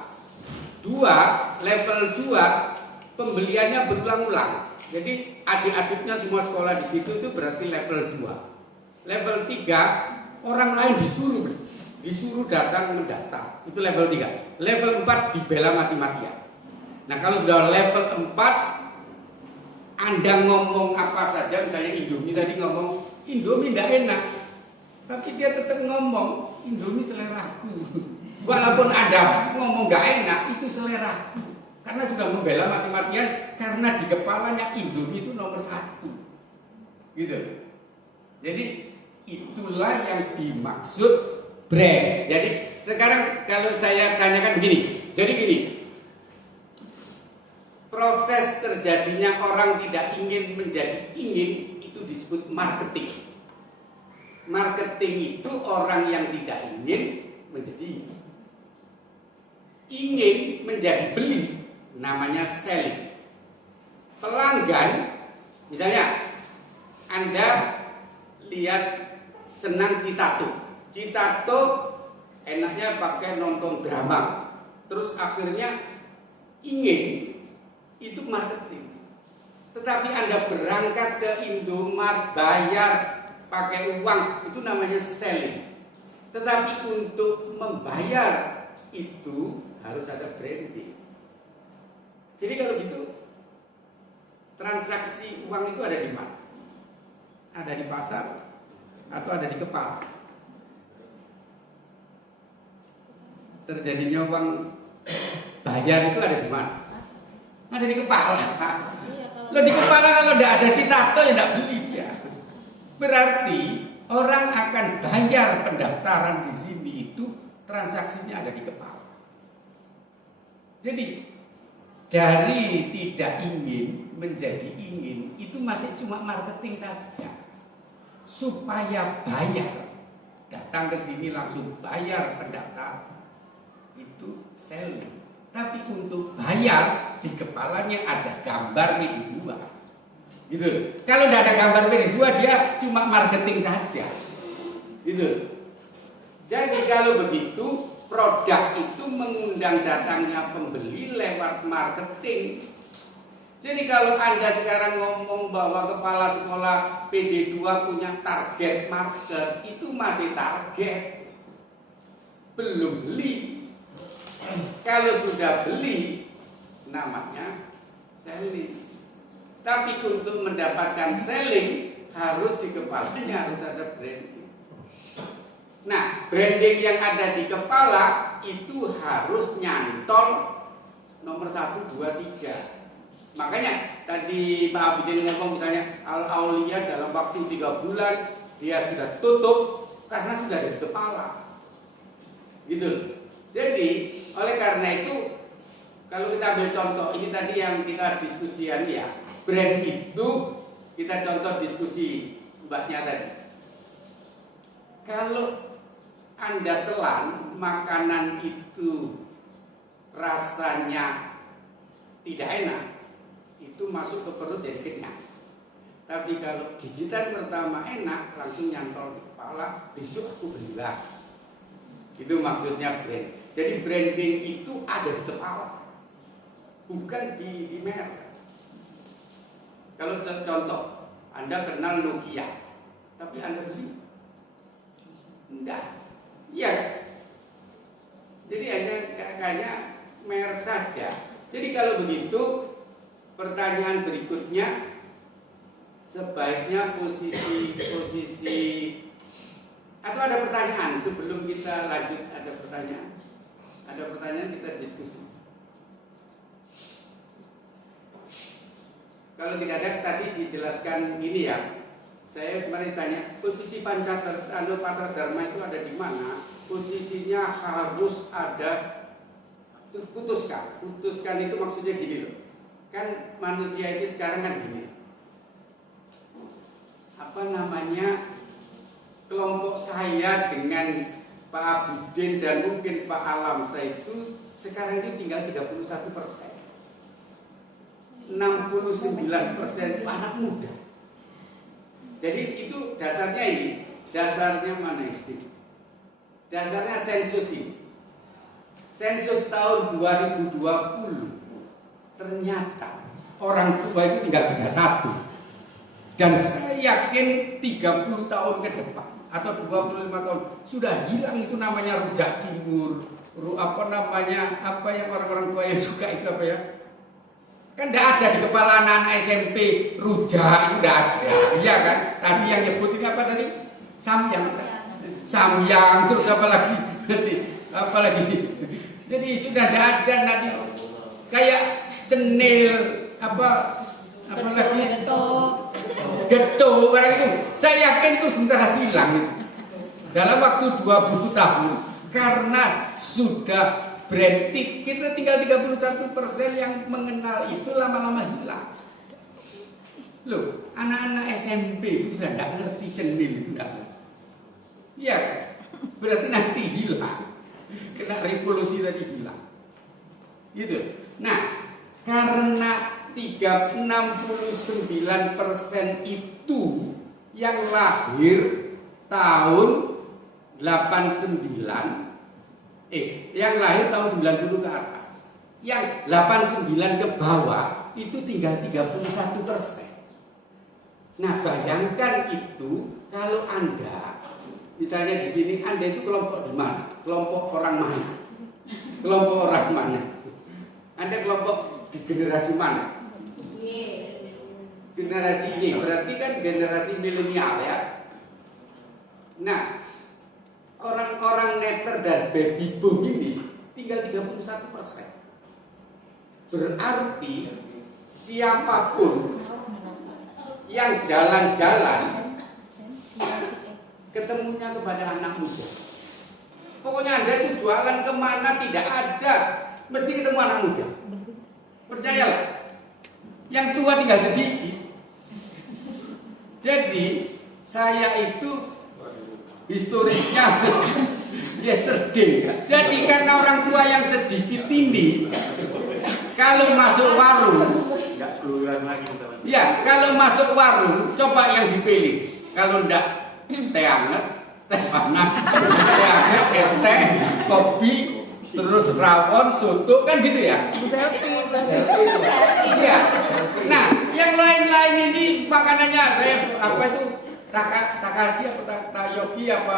2, level 2 pembeliannya berulang-ulang. Jadi adik-adiknya semua sekolah di situ itu berarti level 2. Level 3 orang lain disuruh datang mendaftar. Itu level 3. Level 4 dibela mati-matian. Nah, kalau sudah level 4 Anda ngomong apa saja, misalnya Indomie tadi ngomong Indomie tidak enak. Tapi dia tetap ngomong Indomie seleraku. Walaupun Anda ngomong nggak enak, itu seleraku. Karena sudah membela mati-matian, karena di kepalanya Indomie itu nomor 1. Gitu. Jadi itulah yang dimaksud brand. Jadi sekarang kalau saya tanyakan begini. Jadi gini. Proses terjadinya orang tidak ingin menjadi ingin itu disebut marketing. Marketing itu orang yang tidak ingin menjadi ingin. Ingin menjadi beli. Namanya selling. Pelanggan, misalnya Anda lihat senang Citato. Citato enaknya pakai nonton drama. Terus akhirnya ingin, itu marketing. Tetapi Anda berangkat ke Indomaret, bayar pakai uang, itu namanya selling. Tetapi untuk membayar itu harus ada branding. Jadi kalau gitu, transaksi uang itu ada di mana? Ada di pasar atau ada di kepala? Terjadinya uang bayar itu ada di mana? Ada di kepala. Loh, di kepala kalau tidak ada Citato ya tidak beli dia. Berarti orang akan bayar pendaftaran di sini itu transaksinya ada di kepala. Jadi dari tidak ingin menjadi ingin itu masih cuma marketing saja. Supaya bayar, datang ke sini langsung bayar pendaftaran, itu selling. Tapi untuk bayar di kepalanya ada gambar PD2. Gitu. Kalau tidak ada gambar PD2 dia cuma marketing saja. Gitu. Jadi kalau begitu produk itu mengundang datangnya pembeli lewat marketing. Jadi kalau Anda sekarang ngomong bahwa kepala sekolah PD2 punya target market, itu masih target, belum beli. Kalau sudah beli, namanya selling. Tapi untuk mendapatkan selling, harus di kepalanya harus ada branding. Nah, branding yang ada di kepala itu harus nyantol nomor 1, 2, 3. Makanya tadi Pak Abidin ngomong misalnya Al-Aulia dalam waktu 3 bulan dia sudah tutup karena sudah ada di kepala. Gitu. Jadi, oleh karena itu kalau kita ambil contoh ini tadi yang kita diskusikan ya, brand itu kita contoh diskusi mbaknya tadi. Kalau Anda telan makanan itu rasanya tidak enak, itu masuk ke perut jadi kenyang. Tapi kalau gigitan pertama enak, langsung nyantol di kepala, besok aku beli lagi. Itu maksudnya brand. Jadi branding itu ada di kepala, bukan di merek. Kalau contoh, Anda kenal Nokia, tapi Anda beli? Enggak. Iya. Jadi hanya kayaknya merek saja. Jadi kalau begitu, pertanyaan berikutnya, sebaiknya posisi atau ada pertanyaan sebelum kita lanjut, ada pertanyaan? Ada pertanyaan, kita diskusi. Kalau tidak ada, tadi dijelaskan ini ya. Saya kemarin tanya, posisi Patra Dharma itu ada di mana? Posisinya harus ada, putuskan. Putuskan itu maksudnya gini loh. Kan manusia itu sekarang kan gini. Apa namanya? Kelompok saya dengan Pak Abidin dan mungkin Pak Alamsa itu sekarang ini tinggal 31%. 69% anak muda. Jadi itu dasarnya ini. Dasarnya mana ini? Dasarnya sensus ini. Sensus tahun 2020. Ternyata orang tua itu tinggal 31. Dan saya yakin 30 tahun ke depan atau 25 tahun sudah hilang itu namanya rujak cingur, apa yang orang-orang tua yang suka itu apa ya? Kan tidak ada di kepala anak-anak SMP rujak, itu tidak ada, iya kan? Tadi yang nyebut ini apa tadi? Samyang, terus apa lagi? Jadi sudah tidak ada nanti kayak cenil apa lagi? Getuk barang itu. Saya yakin itu sebentar hilang dalam waktu 20 tahun karena sudah branding. Kita tinggal 31% yang mengenal itu lama-lama hilang. Loh, anak-anak SMP itu sudah tidak ngerti cenil itu tidak ngerti. Iya, berarti nanti hilang. Kena revolusi tadi hilang. Gitu. Nah, karena 69% itu yang lahir tahun 89, yang lahir tahun 90 ke atas. Yang 89 ke bawah itu tinggal 31%. Nah, bayangkan itu kalau Anda misalnya di sini Anda itu kelompok di mana? Kelompok orang mana? Kelompok orang mana? Anda kelompok di generasi mana? Generasi Y, berarti kan generasi milenial ya. Nah, orang-orang netter dan baby boom ini tinggal 31%. Berarti siapapun yang jalan-jalan ketemunya kepada anak muda. Pokoknya Anda itu jualan kemana tidak ada, mesti ketemu anak muda. Percayalah. Yang tua tinggal sedikit. Jadi saya itu historisnya yesterday. Jadi karena orang tua yang sedikit ini, kalau masuk warung, ya kalau masuk warung coba yang dipilih. Kalau enggak teh hangat, teh panas, teh hangat, es teh, kopi, terus rawon, soto kan gitu ya. Iya. Nah, yang lain-lain ini makanannya saya apa itu Takashi apa Tayoki apa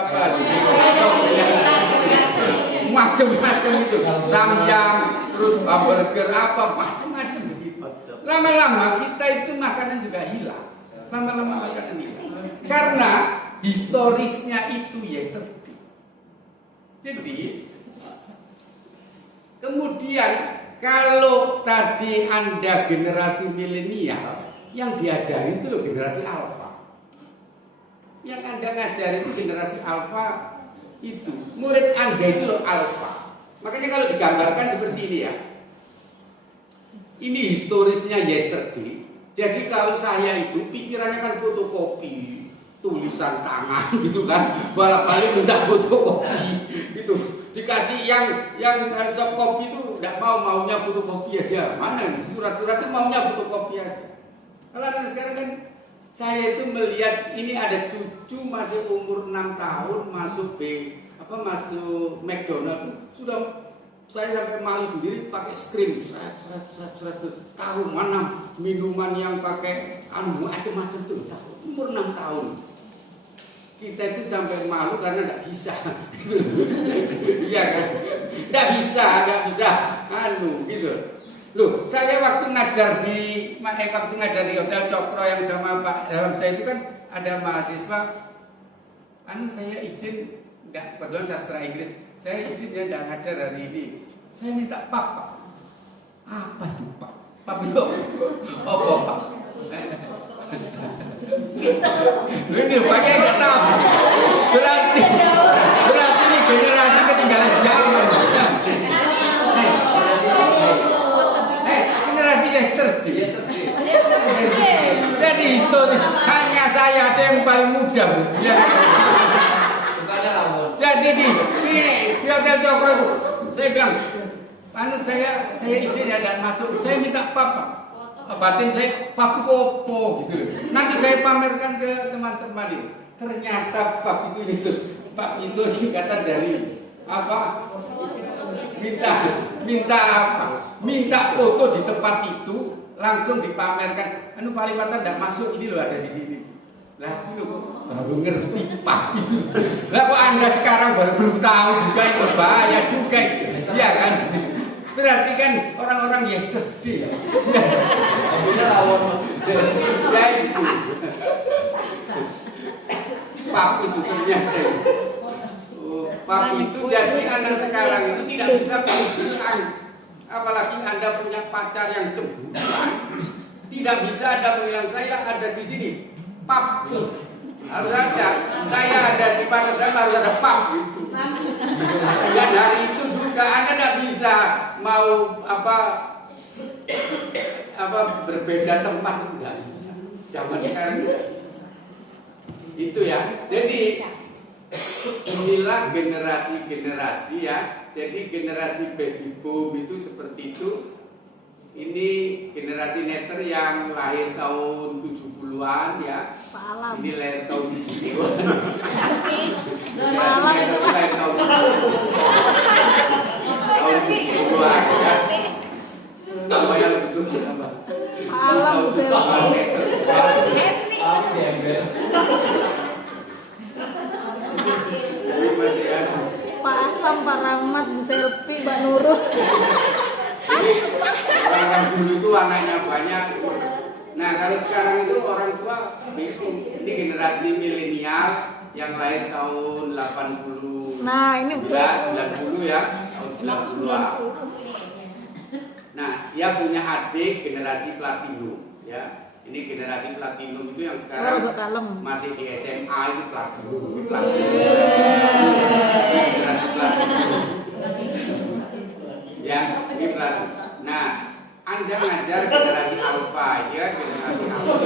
macam-macam itu. Samyang, terus hamburger apa macam-macam begitu. Lama-lama kita itu makanan juga hilang. Lama-lama makanan hilang. Karena historisnya itu yesterday. Jadi kemudian kalau tadi Anda generasi milenial, yang diajari itu loh generasi alfa. Yang Anda ngajar itu generasi alfa itu. Murid Anda itu loh alfa. Makanya kalau digambarkan seperti ini ya. Ini historisnya yesterday. Jadi kalau saya itu pikirannya kan fotokopi, tulisan tangan gitu kan, balik-balik minta fotokopi gitu. Dikasih yang soft copy itu tidak maunya fotokopi aja. Mana surat-surat itu maunya fotokopi aja. Kalau ada sekarang kan saya itu melihat ini ada cucu masih umur 6 tahun masuk masuk McDonald sudah. Saya sampai malu sendiri pakai screen, tahu mana minuman yang pakai macam-macam tuh, tahu umur 6 tahun. Kita itu sampai malu karena tidak bisa, iya kan? Tidak bisa, gitu. Loh, saya waktu ngajar di Hotel Cokro yang sama Pak saya itu kan ada mahasiswa, saya izin. Enggak, kebetulan sastra Inggris. Saya izin ya enggak ngajar hari ini. Saya minta pap. Apa itu pap? Pap itu apa pap? Ini pakai enggak tahu. Berarti ini generasi ketinggalan zaman. Generasi yesterday. Jadi historis hanya saya aja yang paling muda. Ya. Jadi di Hotel Cokro itu saya bilang, saya izin ya dan masuk, saya minta papa, batin saya pap popo gitu. Nanti saya pamerkan ke teman-teman ini. Ternyata pap itu singkatan dari apa? Minta foto di tempat itu langsung dipamerkan. Palipatan tidak masuk, ini loh ada di sini. Lah, baru ngerti pak itu. Lah kok Anda sekarang baru tahu juga itu bahaya juga itu. Iya kan? Berarti kan orang-orang yesterday. Ya itu. Pak itu ternyata. Pak itu jadi Anda sekarang itu tidak bisa bilang. Apalagi Anda punya pacar yang cemburuan. Tidak bisa Anda bilang saya ada di sini. Pap harus ada, saya ada di Paterdan harus ada pap gitu. Dan hari itu juga Anda tidak bisa mau berbeda tempat itu tidak bisa. Zaman sekarang tidak bisa. Itu ya. Jadi inilah generasi-generasi ya. Jadi generasi baby boom itu seperti itu. Ini generasi netter yang lahir tahun 70-an ya. Ini lahir tahun 70-an. Lahir tahun 70-an ya. Apa yang betul apa? Alam selfie. Pak Alam, Pak Rahmat, Bu Selfie, Mbak Nurul. Orang dulu itu anaknya banyak. Nah kalau sekarang itu orang tua bingung. Ini generasi milenial yang lahir tahun 80. Nah ini 90 ya, tahun 90-an. Nah dia punya adik generasi platinum ya. Ini generasi platinum itu yang sekarang masih di SMA itu platinum. Generasi platinum. Ya, ini platinum. Nah, Anda ngajar generasi alfa, ya generasi alfa.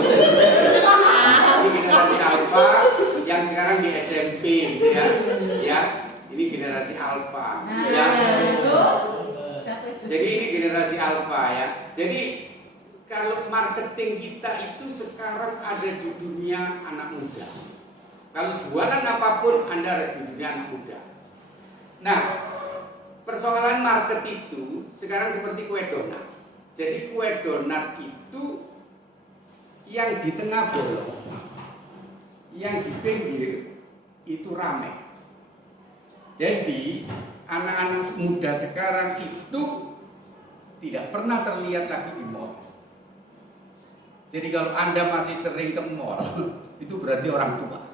Ini generasi alfa yang sekarang di SMP, gitu ya. Ya, ini generasi alfa. Ya. Jadi ini generasi alfa ya. Jadi kalau marketing kita itu sekarang ada di dunia anak muda. Kalau jualan apapun Anda ada di dunia anak muda. Nah, persoalan market itu sekarang seperti kue donat. Jadi kue donat itu yang di tengah bolong, yang di pinggir itu ramai. Jadi anak-anak muda sekarang itu tidak pernah terlihat lagi di mall. Jadi kalau Anda masih sering ke mall, itu berarti orang tua.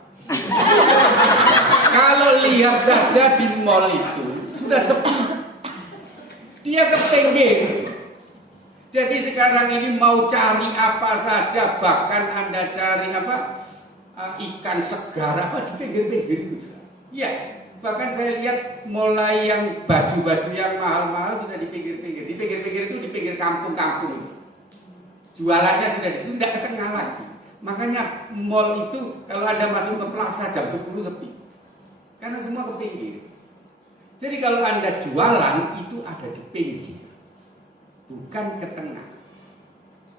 Kalau lihat saja di mall itu sudah sepi. Dia kepengen. Jadi sekarang ini mau cari apa saja, bahkan Anda cari ikan segar apa di pinggir-pinggir itu. Iya, bahkan saya lihat mulai yang baju-baju yang mahal-mahal sudah di pinggir-pinggir. Di pinggir-pinggir itu di pinggir kampung-kampung itu. Jualannya sudah di situ, tidak ke tengah lagi. Makanya mall itu kalau Anda masuk ke plaza jam 10 sepi. Karena semua ke pinggir. Jadi kalau Anda jualan itu ada di pinggir, bukan ke tengah.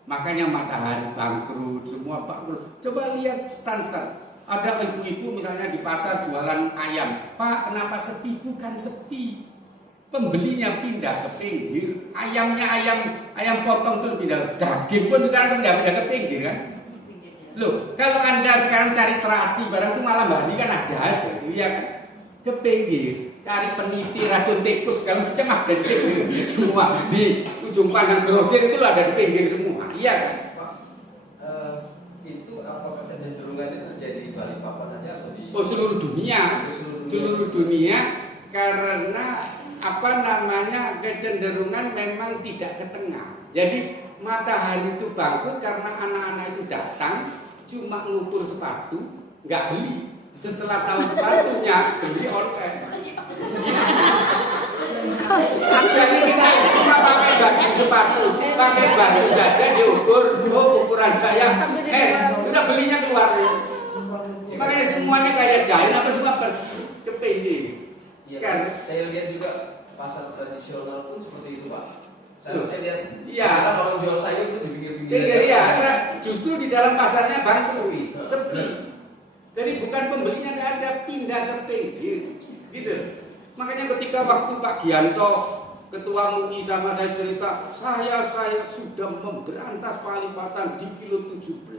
Makanya Matahari bangkrut, semua bangkrut. Coba lihat stand-stand. Ada ibu-ibu misalnya di pasar jualan ayam. Pak, kenapa sepi? Bukan sepi. Pembelinya pindah ke pinggir. Ayamnya ayam potong itu pindah. Daging pun sekarang pindah ke pinggir kan. Loh, kalau Anda sekarang cari terasi barang itu malam hari kan ada aja, ya kan? Ke pinggir. Cari peniti racun tikus kalau macam ada di pinggir semua. Di ujung pandang grosir itu ada di pinggir semua, iya kan? Pak, itu apakah kecenderungannya terjadi di Balikpapan aja atau di seluruh dunia? Seluruh dunia karena apa namanya kecenderungan memang tidak ke tengah. Jadi Matahari itu bangkrut karena anak-anak itu datang cuma ngukur sepatu, nggak beli. Setelah tahu sepatunya beli online. Jadi kita cuma pakai baju sepatu, pakai baju saja diukur, ukuran saya sudah belinya keluar. Makanya semuanya kayak jahil, apa semua kependek. Iya, Kan? saya lihat juga pasar tradisional pun seperti itu, Pak. Saya lihat, iya. Kalau jual sayur itu di pinggir-pinggir. Iya, justru di dalam pasarnya bangkrut, sepi. Jadi bukan pembelinya tidak ada, pindah ke pinggir, gitu. Makanya ketika waktu Pak Gianto Ketua MUI sama saya cerita, saya sudah memberantas Palipatan di kilo 17.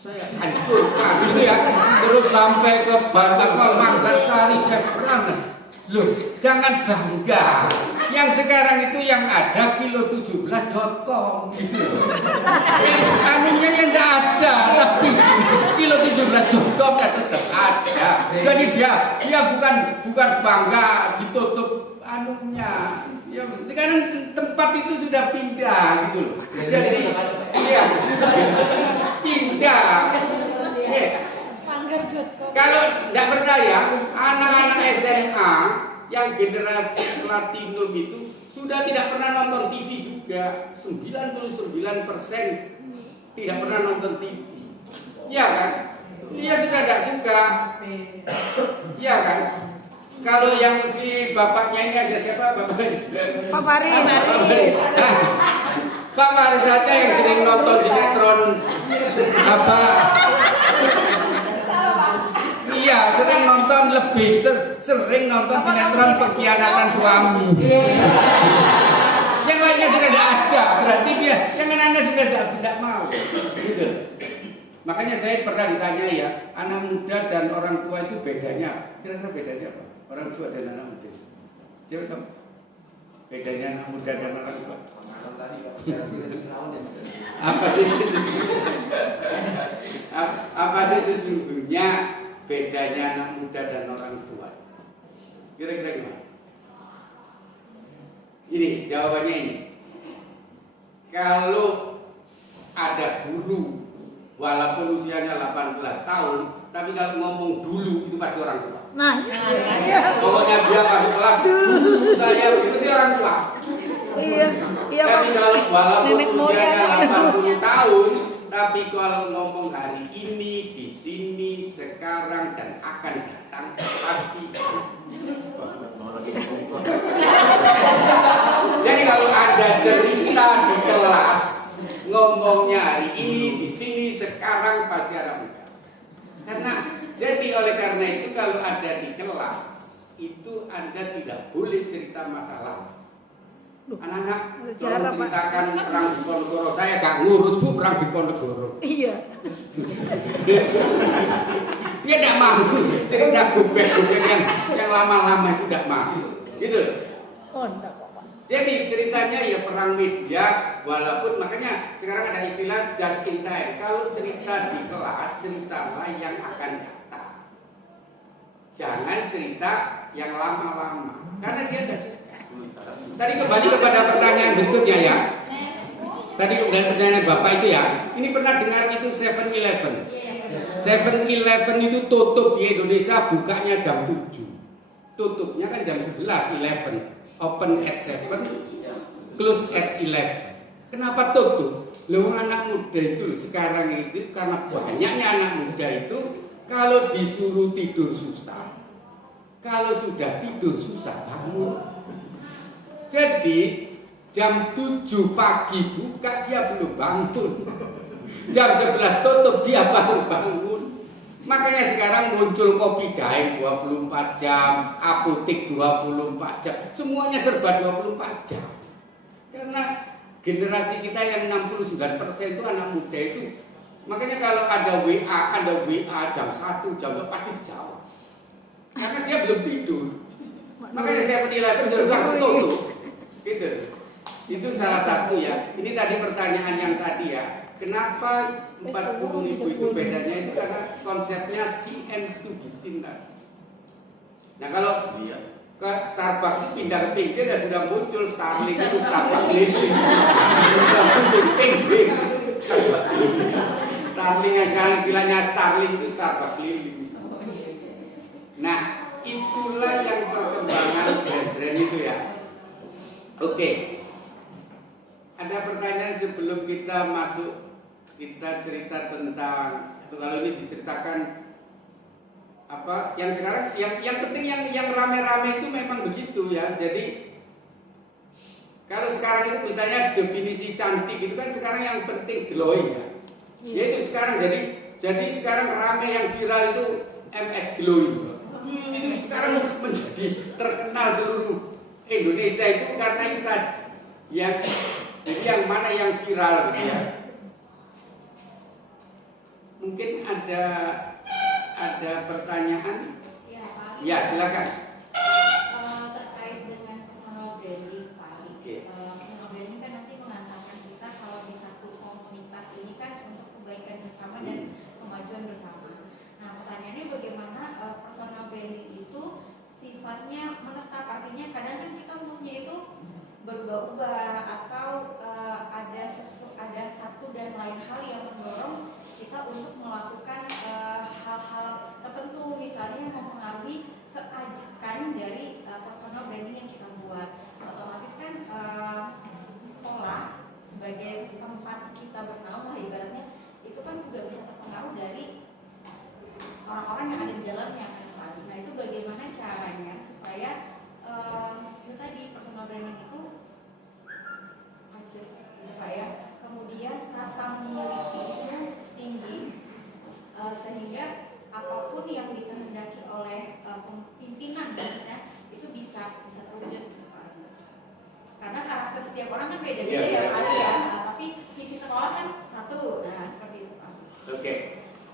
Saya hancurkan, gitu ya. Terus sampai ke Manggarsari saya perang. Loh, jangan bangga. Yang sekarang itu yang ada kilo17.com gitu. Anunya yang tidak ada, tapi kilo17.com ya tetap ada. Jadi dia bukan bangga ditutup anunya. Ya, sekarang tempat itu sudah pindah gitu loh. Jadi iya, pindah. Kalau tidak percaya, anak-anak SMA yang generasi platinum itu sudah tidak pernah nonton TV juga. 99% tidak pernah nonton TV. Iya kan? Dia sudah tidak suka. Iya kan? Kalau yang si bapaknya ini ada siapa? Pak Faris. Pak Faris saja yang sering nonton sinetron apa? Iya, sering nonton sering nonton sinetron pengkhianatan suami. Yang lainnya sudah tidak ada, berarti dia yang anak-anak sudah tidak mau. Gitu. Makanya saya pernah ditanya ya, anak muda dan orang tua itu bedanya, kira-kira bedanya apa? Orang tua dan anak muda. Siapa tahu? Bedanya anak muda dan orang tua. Apa sih sesungguhnya bedanya anak muda dan orang tua? Kira-kira gimana? Ini jawabannya ini. Kalau ada guru walaupun usianya 18 tahun, tapi kalau ngomong dulu itu pasti orang tua. Nah, Pokoknya dia masuk kelas dulu saya itu pasti orang tua. iya Tapi Pak. kalau walaupun Nenek usianya moyang. 80 tahun, tapi kalau ngomong hari ini, di sini, sekarang dan akan datang pasti. Jadi kalau ada cerita di kelas ngomongnya hari ini, di sini, sekarang pasti ada muda. Oleh karena itu kalau ada di kelas itu Anda tidak boleh cerita masalah. Anak-anak tolong ceritakan perang di Ponegoro. Saya gak ngurus Bu perang di Ponegoro. Iya. Dia tidak mau cerita gubek-gubek yang lama-lama itu tidak mau. Gitu. Oh, enggak Pak. Jadi ceritanya ya perang media, walaupun makanya sekarang ada istilah just in time. Kalau cerita di kelas, ceritalah yang akan datang. Jangan cerita yang lama-lama, karena dia tidak suka. Tadi kembali kepada pertanyaan berikutnya ya. tadi udah pertanyaan Bapak itu ya. Ini pernah dengar itu 7-Eleven. 7-Eleven itu tutup di Indonesia bukanya jam 7. Tutupnya kan jam 11, 11. Open at 7, close at 11. Kenapa tutup? Loh, anak muda itu sekarang itu karena banyaknya anak muda itu kalau disuruh tidur susah. Kalau sudah tidur susah bangun. Jadi jam 7 pagi buka dia belum bangun. Jam 11 tutup dia baru bangun. Makanya sekarang muncul kopi daim 24 jam, apotek 24 jam, semuanya serba 24 jam. Karena generasi kita yang 69% itu anak muda itu. Makanya kalau ada WA jam 1, jam 2 pasti dijawab. Karena dia belum tidur. Makanya saya penilai benar langsung tutup. Gitu. Itu salah satu ya. Ini tadi pertanyaan yang tadi ya. Kenapa 40.000 itu bedanya itu karena konsepnya see and to be seen. Nah kalau ke Starbucks pindah ke pinggir ya sudah muncul Starlink itu Starbucks lilin. Sudah muncul pinggir. Starlink yang sekarang istilahnya Starlink itu Starbucks lilin. Nah itulah yang perkembangan brand itu ya. Oke. Ada pertanyaan sebelum kita masuk, kita cerita tentang, kalau ini diceritakan apa yang sekarang yang penting yang rame-rame itu memang begitu ya. Jadi kalau sekarang itu misalnya definisi cantik itu kan sekarang yang penting glowing ya. Yaitu sekarang jadi sekarang rame yang viral itu MS glowing. Itu sekarang menjadi terkenal seluruh Indonesia itu karena itu tadi. Jadi yang mana yang viral gitu ya. Mungkin ada pertanyaan? Ya, silakan. Terkait dengan personal branding Pak Ali. Personal branding kan nanti mengantarkan kita kalau di satu komunitas ini kan untuk kebaikan bersama dan kemajuan bersama. Nah, pertanyaannya bagaimana personal branding itu sifatnya menetap, artinya kadang kan kita umumnya itu berubah-ubah atau ada satu dan lain hal yang mendorong kita untuk melakukan hal-hal tertentu, misalnya mempengaruhi keajikan dari personal branding yang kita buat. Otomatis kan sekolah sebagai tempat kita bernaung lah ibaratnya itu kan juga bisa terpengaruh dari orang-orang yang ada di dalamnya kan. Nah itu bagaimana caranya supaya itu tadi personal branding itu ajak gitu Pak ya. Kemudian rasa memiliki itu tinggi sehingga apapun yang dikehendaki oleh pimpinan maksudnya itu bisa terwujud. Karena karakter setiap orang kan beda-beda ya Pak ya. Tapi visi sekolah kan satu. Nah seperti itu Pak. Oke,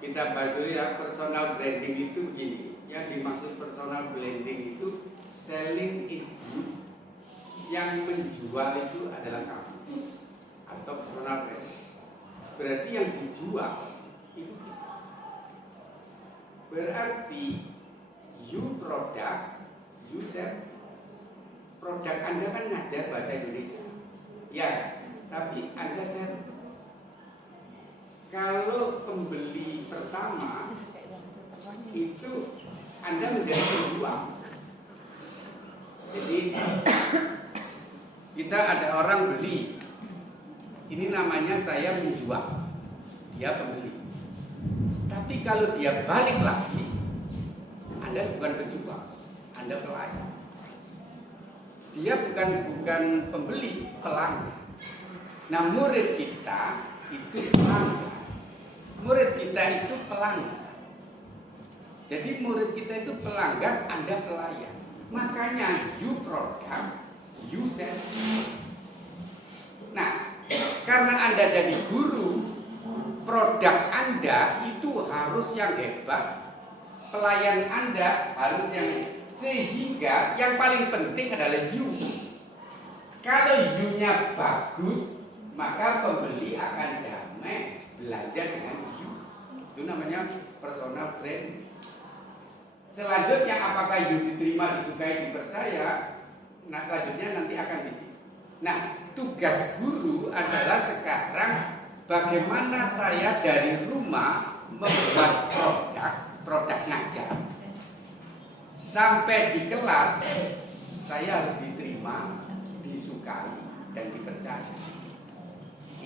kita bahas dulu ya. Personal branding itu begini. Yang dimaksud personal branding itu selling is you. Yang menjual itu adalah kamu atau personal branding. Berarti yang dijual itu kita. Berarti you product, you sell. Produk Anda kan ngajar bahasa Indonesia. Ya, tapi Anda sell. Kalau pembeli pertama itu Anda menjadi penjual. Jadi kita ada orang beli, ini namanya saya menjual, dia pembeli. Tapi kalau dia balik lagi, Anda bukan penjual, Anda pelayan. Dia bukan pembeli, pelanggan. Nah murid kita itu pelanggan. Murid kita itu pelanggan. Jadi murid kita itu pelanggan, Anda pelayan. Makanya you product, you sell. Nah, karena Anda jadi guru, produk Anda itu harus yang hebat, pelayan Anda harus yang, sehingga yang paling penting adalah you. Kalau you-nya bagus, maka pembeli akan damai belanja dengan you. Itu namanya personal brand. Selanjutnya apakah you diterima, disukai, dipercaya? Nah, selanjutnya nanti akan di sini. Nah, tugas guru adalah sekarang bagaimana saya dari rumah membuat produk ngajar sampai di kelas saya harus diterima, disukai dan dipercaya.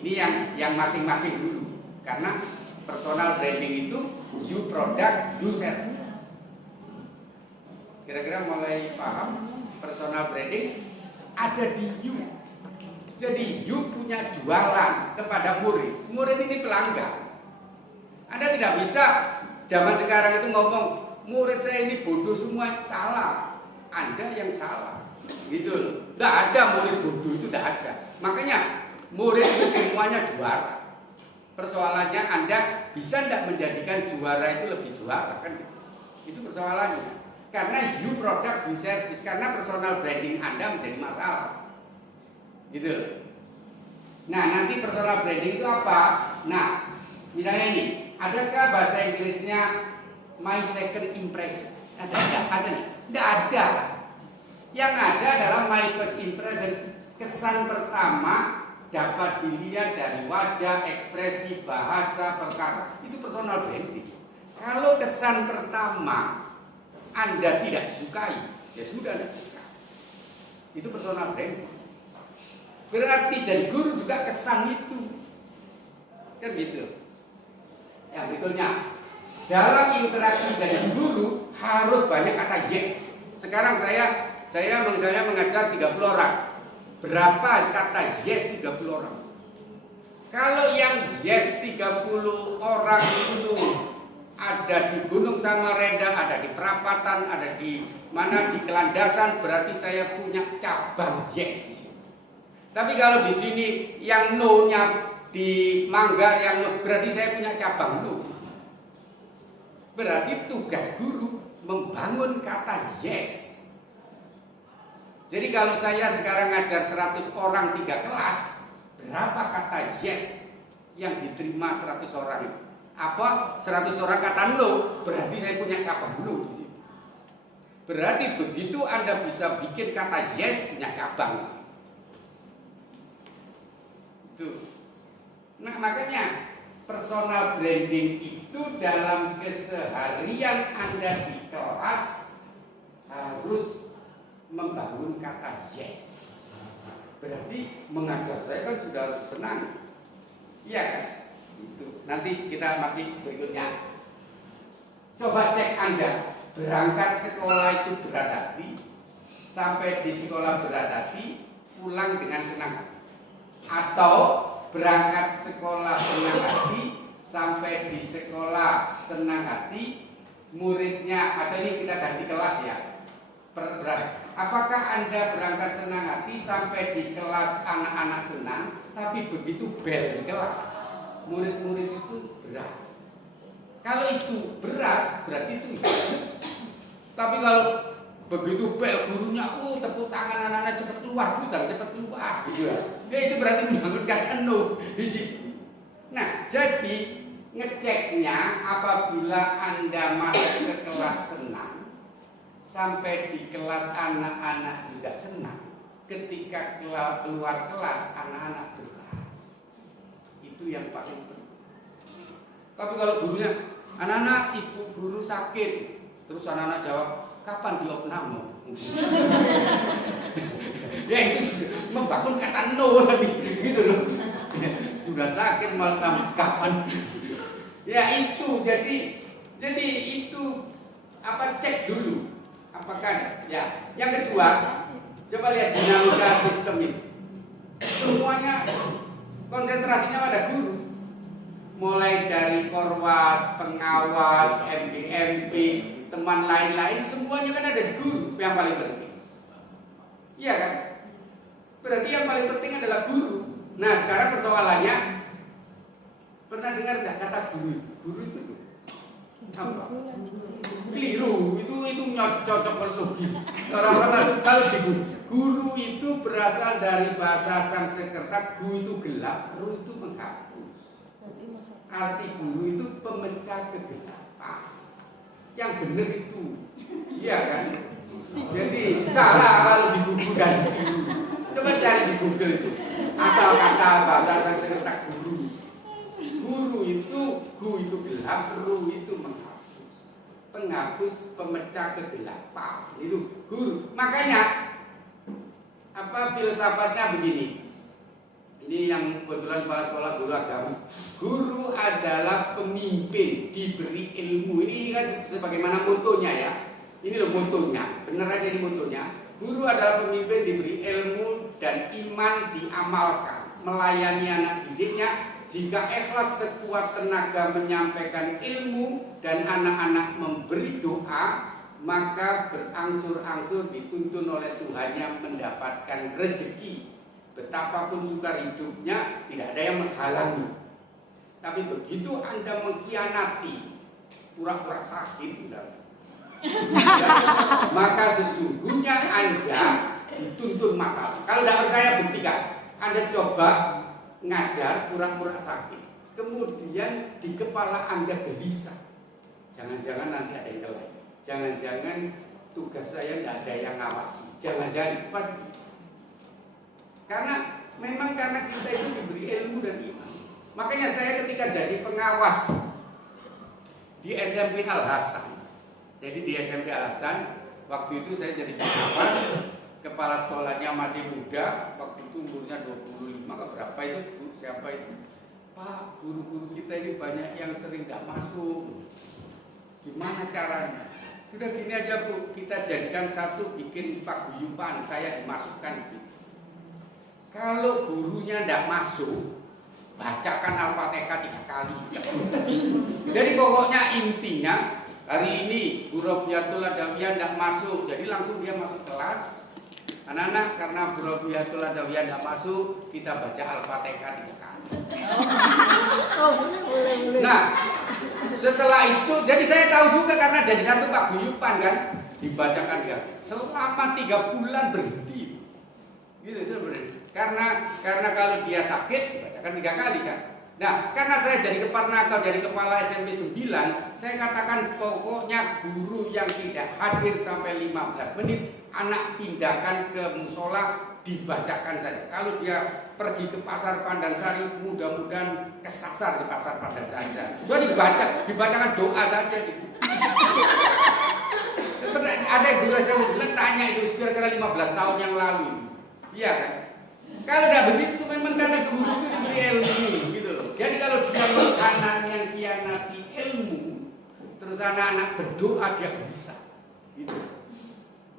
Ini yang masing-masing dulu, karena personal branding itu you product, you service. Kira-kira mulai paham? Personal branding ada di you. Jadi you punya jualan kepada murid. Murid ini pelanggan. Anda tidak bisa zaman sekarang itu ngomong murid saya ini bodoh semua, salah. Anda yang salah. Gitu loh. Tidak ada murid bodoh, itu tidak ada. Makanya murid itu semuanya juara. Persoalannya Anda bisa tidak menjadikan juara itu lebih juara kan? Itu persoalannya. Karena you product, you service. Karena personal branding Anda menjadi masalah. Gitu. Nah, nanti personal branding itu apa? Nah, misalnya ini, adakah bahasa Inggrisnya my second impression? Ada nih? Tidak ada. Yang ada adalah my first impression. Kesan pertama dapat dilihat dari wajah, ekspresi, bahasa, perkara. Itu personal branding. Kalau kesan pertama Anda tidak sukai, ya sudah tidak suka. Itu personal branding. Berarti jadi guru juga kesan itu. Kan gitu. Yang berikutnya, dalam interaksi jadi guru harus banyak kata yes. Sekarang saya misalnya mengajar 30 orang. Berapa kata yes 30 orang? Kalau yang yes 30 orang itu ada di Gunung Samarinda, ada di Perapatan, ada di mana di Kelandasan, berarti saya punya cabang yes di sini. Tapi kalau di sini yang no-nya di Manggar yang no, berarti saya punya cabang no di sini. Berarti tugas guru membangun kata yes. Jadi kalau saya sekarang ngajar 100 orang 3 kelas, berapa kata yes yang diterima 100 orang itu? Apa 100 orang kata no, berarti saya punya cabang no di sini. Berarti begitu Anda bisa bikin kata yes, punya cabang di sini. Itu. Nah, makanya personal branding itu dalam keseharian Anda di kelas harus membangun kata yes. Berarti mengajar saya kan sudah harus senang. Iya kan? Itu. Nanti kita masih berikutnya. Coba cek Anda berangkat sekolah itu berat hati, sampai di sekolah berat hati, pulang dengan senang hati. Atau berangkat sekolah senang hati, sampai di sekolah senang hati, muridnya, atau ini kita ganti kelas ya. Apakah Anda berangkat senang hati sampai di kelas anak-anak senang, tapi begitu bel di kelas, murid-murid itu berat. Kalau itu berat, berarti itu yes. Tapi kalau begitu bel gurunya, tepuk tangan anak-anak cepat keluar, cepat keluar, gitu ya. Itu berarti membangun kata no di situ. Nah, jadi ngeceknya apabila Anda masuk ke kelas senang, sampai di kelas anak-anak juga senang. Ketika keluar kelas anak-anak berat. Itu yang paling penting. Tapi kalau gurunya, anak-anak ibu guru sakit, terus anak-anak jawab, kapan diopname? Ya itu membangun kata no lagi, gitu loh. Sudah sakit malah kapan? Ya itu jadi itu apa, cek dulu. Apakah ya? Yang kedua, coba lihat dinamika sistem ini. Semuanya konsentrasinya pada guru. Mulai dari korwas, pengawas, MBMP, teman lain-lain, semuanya kan ada di guru yang paling penting. Iya kan? Berarti yang paling penting adalah guru. Nah, sekarang persoalannya, pernah dengar nggak kata guru? Guru itu apa? Keliru, itu cocok logi. Orang-orang kalau di guru itu berasal dari bahasa Sanskerta, gu itu gelap, ru itu menghapus. Arti guru itu pemecah kegelapan. Yang benar itu, iya kan? Jadi salah kalau digugukan guru. Coba cari di Google itu. Asal kata bahasa Sanskerta guru. Guru itu gu itu gelap, ru itu menghapus. Penghapus, pemecah kegelapan. Itu guru. Makanya apa filsafatnya begini. Ini yang kebetulan kepala sekolah guru agama. Guru adalah pemimpin, diberi ilmu. Ini kan sebagaimana motonya ya. Ini loh motonya, bener aja ini motonya. Guru adalah pemimpin, diberi ilmu dan iman diamalkan, melayani anak didiknya. Jika ikhlas sekuat tenaga menyampaikan ilmu dan anak-anak memberi doa, maka berangsur-angsur dituntun oleh Tuhannya mendapatkan rezeki. Betapapun sukar hidupnya, tidak ada yang menghalangi. Tapi begitu Anda mengkhianati, pura-pura sakit, maka sesungguhnya Anda dituntun masalah. Kalau tidak percaya, buktikan. Anda coba ngajar pura-pura sakit, kemudian di kepala Anda gelisah. Jangan-jangan nanti ada yang lain. Jangan-jangan tugas saya tidak ada yang ngawasi. Jangan-jangan pasti. Karena memang karena kita itu diberi ilmu dan iman. Makanya saya ketika jadi pengawas di SMP Al Hasan. Jadi di SMP Al Hasan, waktu itu saya jadi pengawas, kepala sekolahnya masih muda, waktu itu umurnya 25 ke berapa itu, Bu, siapa itu? Pak, guru-guru kita ini banyak yang sering tidak masuk. Gimana caranya? Sudah gini aja Bu, kita jadikan satu bikin paguyuban, saya dimasukkan di situ. Kalau gurunya tidak masuk, bacakan Al-Fatihah 3 kali. Jadi pokoknya intinya hari ini huruf Yatul Adawiyah tidak masuk, jadi langsung dia masuk kelas. Anak-anak, karena huruf Yatul Adawiyah tidak masuk, kita baca Al-Fatihah 3 kali. Nah, setelah itu, jadi saya tahu juga karena jadi satu paguyuban kan, dibacakan ya. Selama 3 bulan berhenti. Gitu sebenarnya. Karena kalau dia sakit dibacakan 3 kali kan. Nah, karena saya jadi keparnakal, jadi kepala SMP 9, saya katakan pokoknya guru yang tidak hadir sampai 15 menit, anak pindahkan ke musola, dibacakan saja. Kalau dia pergi ke pasar Pandansari, mudah-mudahan kesasar di pasar Pandansari. Jadi dibacakan doa saja di sini. Ada guru SMP 9 tanya itu kira-kira 15 tahun yang lalu. Iya kan? Kalau tidak begitu memang karena guru itu diberi ilmu gitu loh. Jadi kalau dia anak yang kianati ilmu, terus anak-anak berdoa dia bisa. Gitu.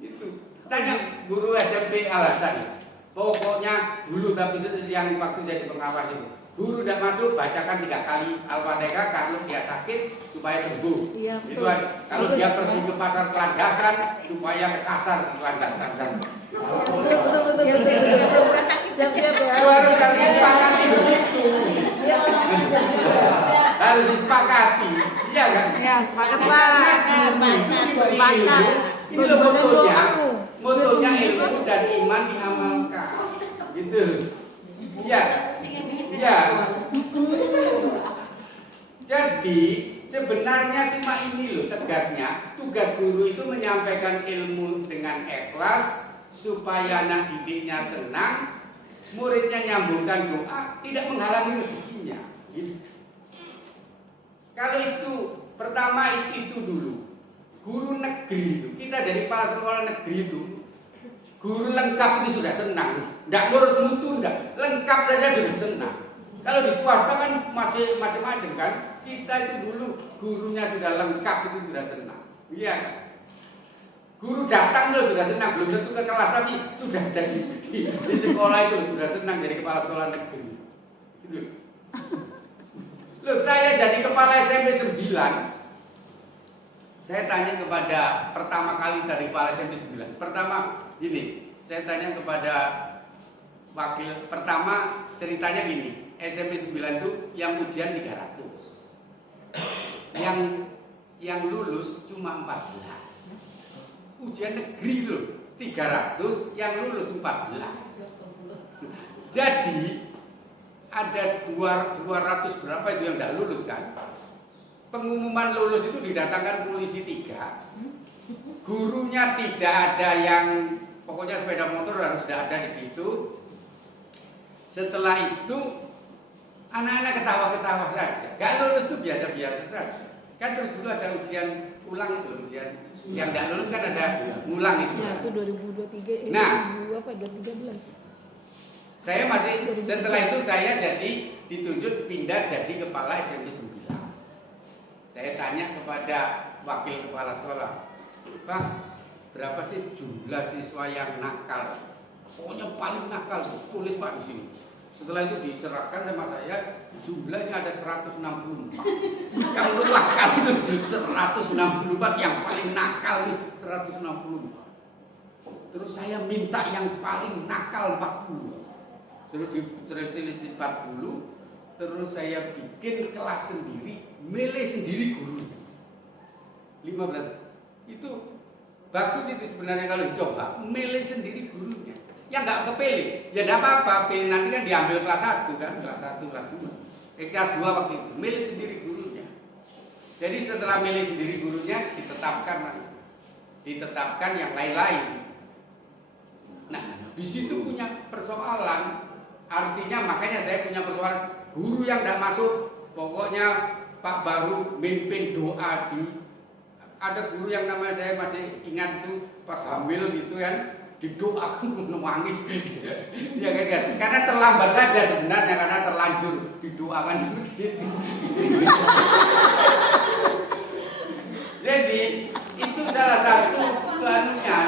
Itu. Tanya guru SMP Al Hasan. Pokoknya dulu tapi yang waktu jadi pengawas itu. Guru tidak masuk, bacakan 3 kali Al-Fatihah kalau dia sakit supaya sembuh. Iya, itu aja. Kalau dia pergi ke pasar Pelandasan supaya kesasar di Pelandasan kan. Siap-siap ya. Harus disepakati begitu. Harus disepakati. Iya kan? Ya, sepakat Pak. Sepakat. Ini loh motonya. Motonya ilmu dan iman diamalkan. Gitu. Iya. Iya. Jadi sebenarnya cuma ini loh tegasnya. Tugas guru itu menyampaikan ilmu dengan ikhlas supaya anak didiknya senang, muridnya nyambungkan doa, tidak menghalangi rezekinya. Gitu. Kalau itu pertama itu dulu. Guru negeri itu, kita jadi kepala sekolah negeri itu, guru lengkap itu sudah senang. Tidak ngurus mutu, tidak. Lengkap saja sudah senang. Kalau di swasta kan masih macam-macam kan. Kita itu dulu gurunya sudah lengkap itu sudah senang. Iya kan? Guru datang loh sudah senang, belum tentu ke kelas tapi sudah ada di sekolah itu sudah senang jadi kepala sekolah negeri. Gitu. Loh saya jadi kepala SMP 9. Saya tanya kepada pertama kali dari kepala SMP 9. Pertama gini, saya tanya kepada wakil pertama ceritanya gini, SMP 9 itu yang ujian 300. Yang lulus cuma 14. Ujian negeri loh 300, yang lulus 14. Jadi ada 200 berapa itu yang tidak lulus kan? Pengumuman lulus itu didatangkan polisi 3. Gurunya tidak ada yang pokoknya sepeda motor harus sudah ada di situ. Setelah itu anak-anak ketawa-ketawa saja. Gak lulus itu biasa-biasa saja. Kan terus dulu ada ujian ulang itu, ujian yang gak lulus kan ada ngulang itu. Ya, itu 2023. Nah, 2013. Saya masih, setelah itu saya jadi ditunjuk pindah jadi kepala SMP 9. Saya tanya kepada wakil kepala sekolah, Pak, berapa sih jumlah siswa yang nakal? Pokoknya paling nakal, tulis Pak di sini. Setelah itu diserahkan sama saya, jumlahnya ada 164. Nakal itu 164, yang paling nakal nih 164. Terus saya minta yang paling nakal 40. Terus di 40, terus saya bikin kelas sendiri, milih sendiri guru 15. Itu bagus itu sebenarnya kalau dicoba, milih sendiri gurunya. Ya nggak kepilih, ya nggak apa-apa, pilih nanti kan diambil kelas 1 kan, kelas 1, kelas 2. Kelas 2 waktu itu, milih sendiri gurunya. Jadi setelah milih sendiri gurunya, ditetapkan yang lain-lain. Nah, di situ punya persoalan. Artinya makanya saya punya persoalan guru yang tidak masuk. Pokoknya Pak Baru mimpin doa ada guru yang namanya saya masih ingat tuh pas hamil gitu kan, didoakan nangis gitu. Ya kan? Karena terlambat saja sebenarnya, karena terlanjur didoakan di masjid. Jadi itu salah satu bahannya.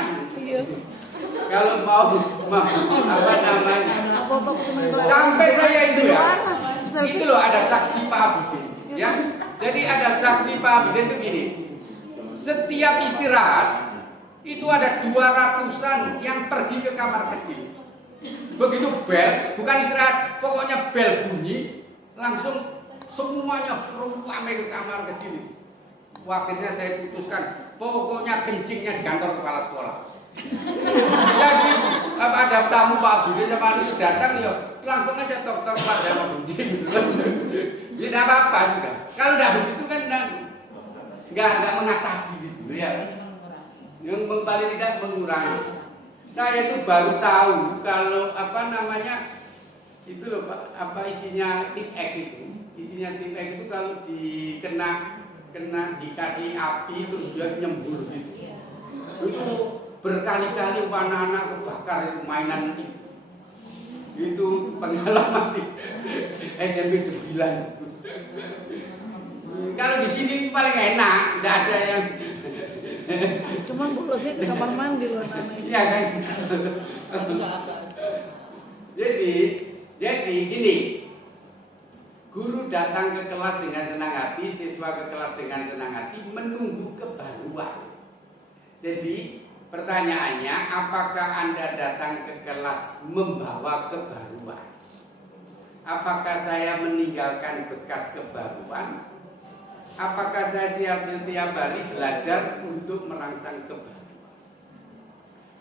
Kalau mau apa namanya? Sampai saya itu ya, itu loh ada saksi Pak Abidin, ya. Jadi ada saksi Pak Abidin itu gini. Setiap istirahat itu ada 200-an yang pergi ke kamar kecil. Begitu bel, bukan istirahat, pokoknya bel bunyi, langsung semuanya ramai ke kamar kecil. Akhirnya saya putuskan, pokoknya kencingnya di kantor kepala sekolah. Jadi ada tamu Pak Abidin sama itu datang ya langsung aja tok pada mau kencing. Ya tidak apa-apa juga. Kalau tidak begitu kan nggak mengatasi gitu ya. Yang paling tidak mengurangi. Saya itu baru tahu kalau apa namanya itu loh Pak, apa isinya tipek itu. Isinya tipek itu kalau dikena dikasih api terus dia nyembur gitu. Itu berkali-kali anak-anak kebakar itu mainan itu. Itu pengalaman di SMP 9. Kalau di sini paling enak, tidak ada yang Cuman bolosnya ke kamar mandi loh namanya. iya kan. Jadi gini, guru datang ke kelas dengan senang hati, siswa ke kelas dengan senang hati, menunggu kebaruan. Jadi pertanyaannya, apakah Anda datang ke kelas membawa kebaruan? Apakah saya meninggalkan bekas kebaruan? Apakah saya siap setiap hari belajar untuk merangsang kebaruan?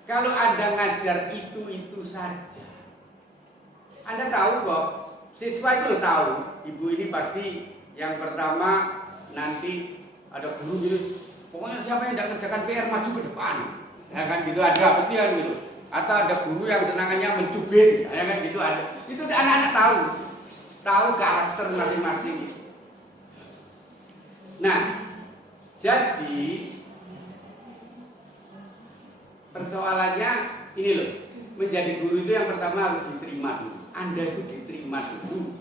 Kalau Anda ngajar itu saja, Anda tahu kok, siswa itu tahu. Ibu ini pasti yang pertama nanti ada guru gitu, pokoknya siapa yang tidak kerjakan PR maju ke depan. Ya kan gitu ada pasti ada gitu. Atau ada guru yang senangannya mencubit, ya kan gitu ada. Itu anak-anak tahu karakter masing-masing. Nah, jadi persoalannya ini loh, menjadi guru itu yang pertama harus diterima dulu. Anda itu diterima dulu.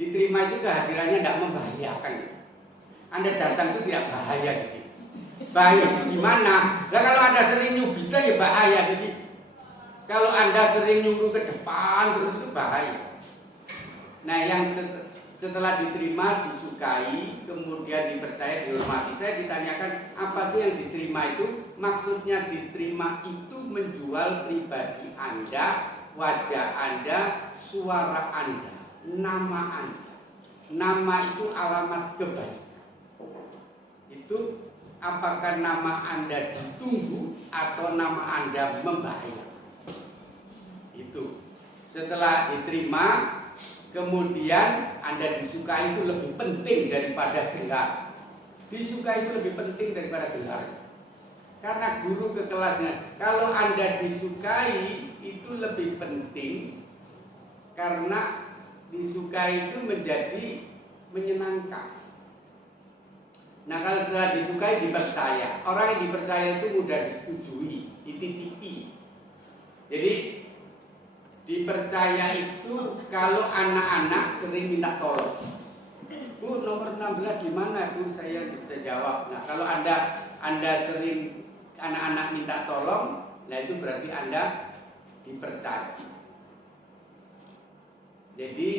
Diterima itu kehadirannya tidak membahayakan. Anda datang itu tidak bahaya di sini. Bahaya itu gimana? Nah, kalau Anda sering nyubitan ya bahaya di sini. Kalau Anda sering nyuruh ke depan terus itu bahaya. Nah, yang setelah diterima, disukai, kemudian dipercaya, dihormati. Saya ditanyakan apa sih yang diterima itu? Maksudnya diterima itu menjual pribadi Anda, wajah Anda, suara Anda, nama Anda. Nama itu alamat kebaikan. Itu apakah nama Anda ditunggu atau nama Anda membahayakan? Itu. Setelah diterima, kemudian Anda disukai itu lebih penting daripada gelar. Disukai itu lebih penting daripada gelar. Karena guru ke kelasnya. Kalau Anda disukai itu lebih penting, karena disukai itu menjadi menyenangkan. Nah, kalau setelah disukai dipercaya. Orang yang dipercaya itu mudah disetujui, dititipi. Jadi dipercaya itu kalau anak-anak sering minta tolong. Bu, nomor 16 gimana? Bu, saya bisa jawab. Nah, kalau Anda sering anak-anak minta tolong, nah itu berarti Anda dipercaya. Jadi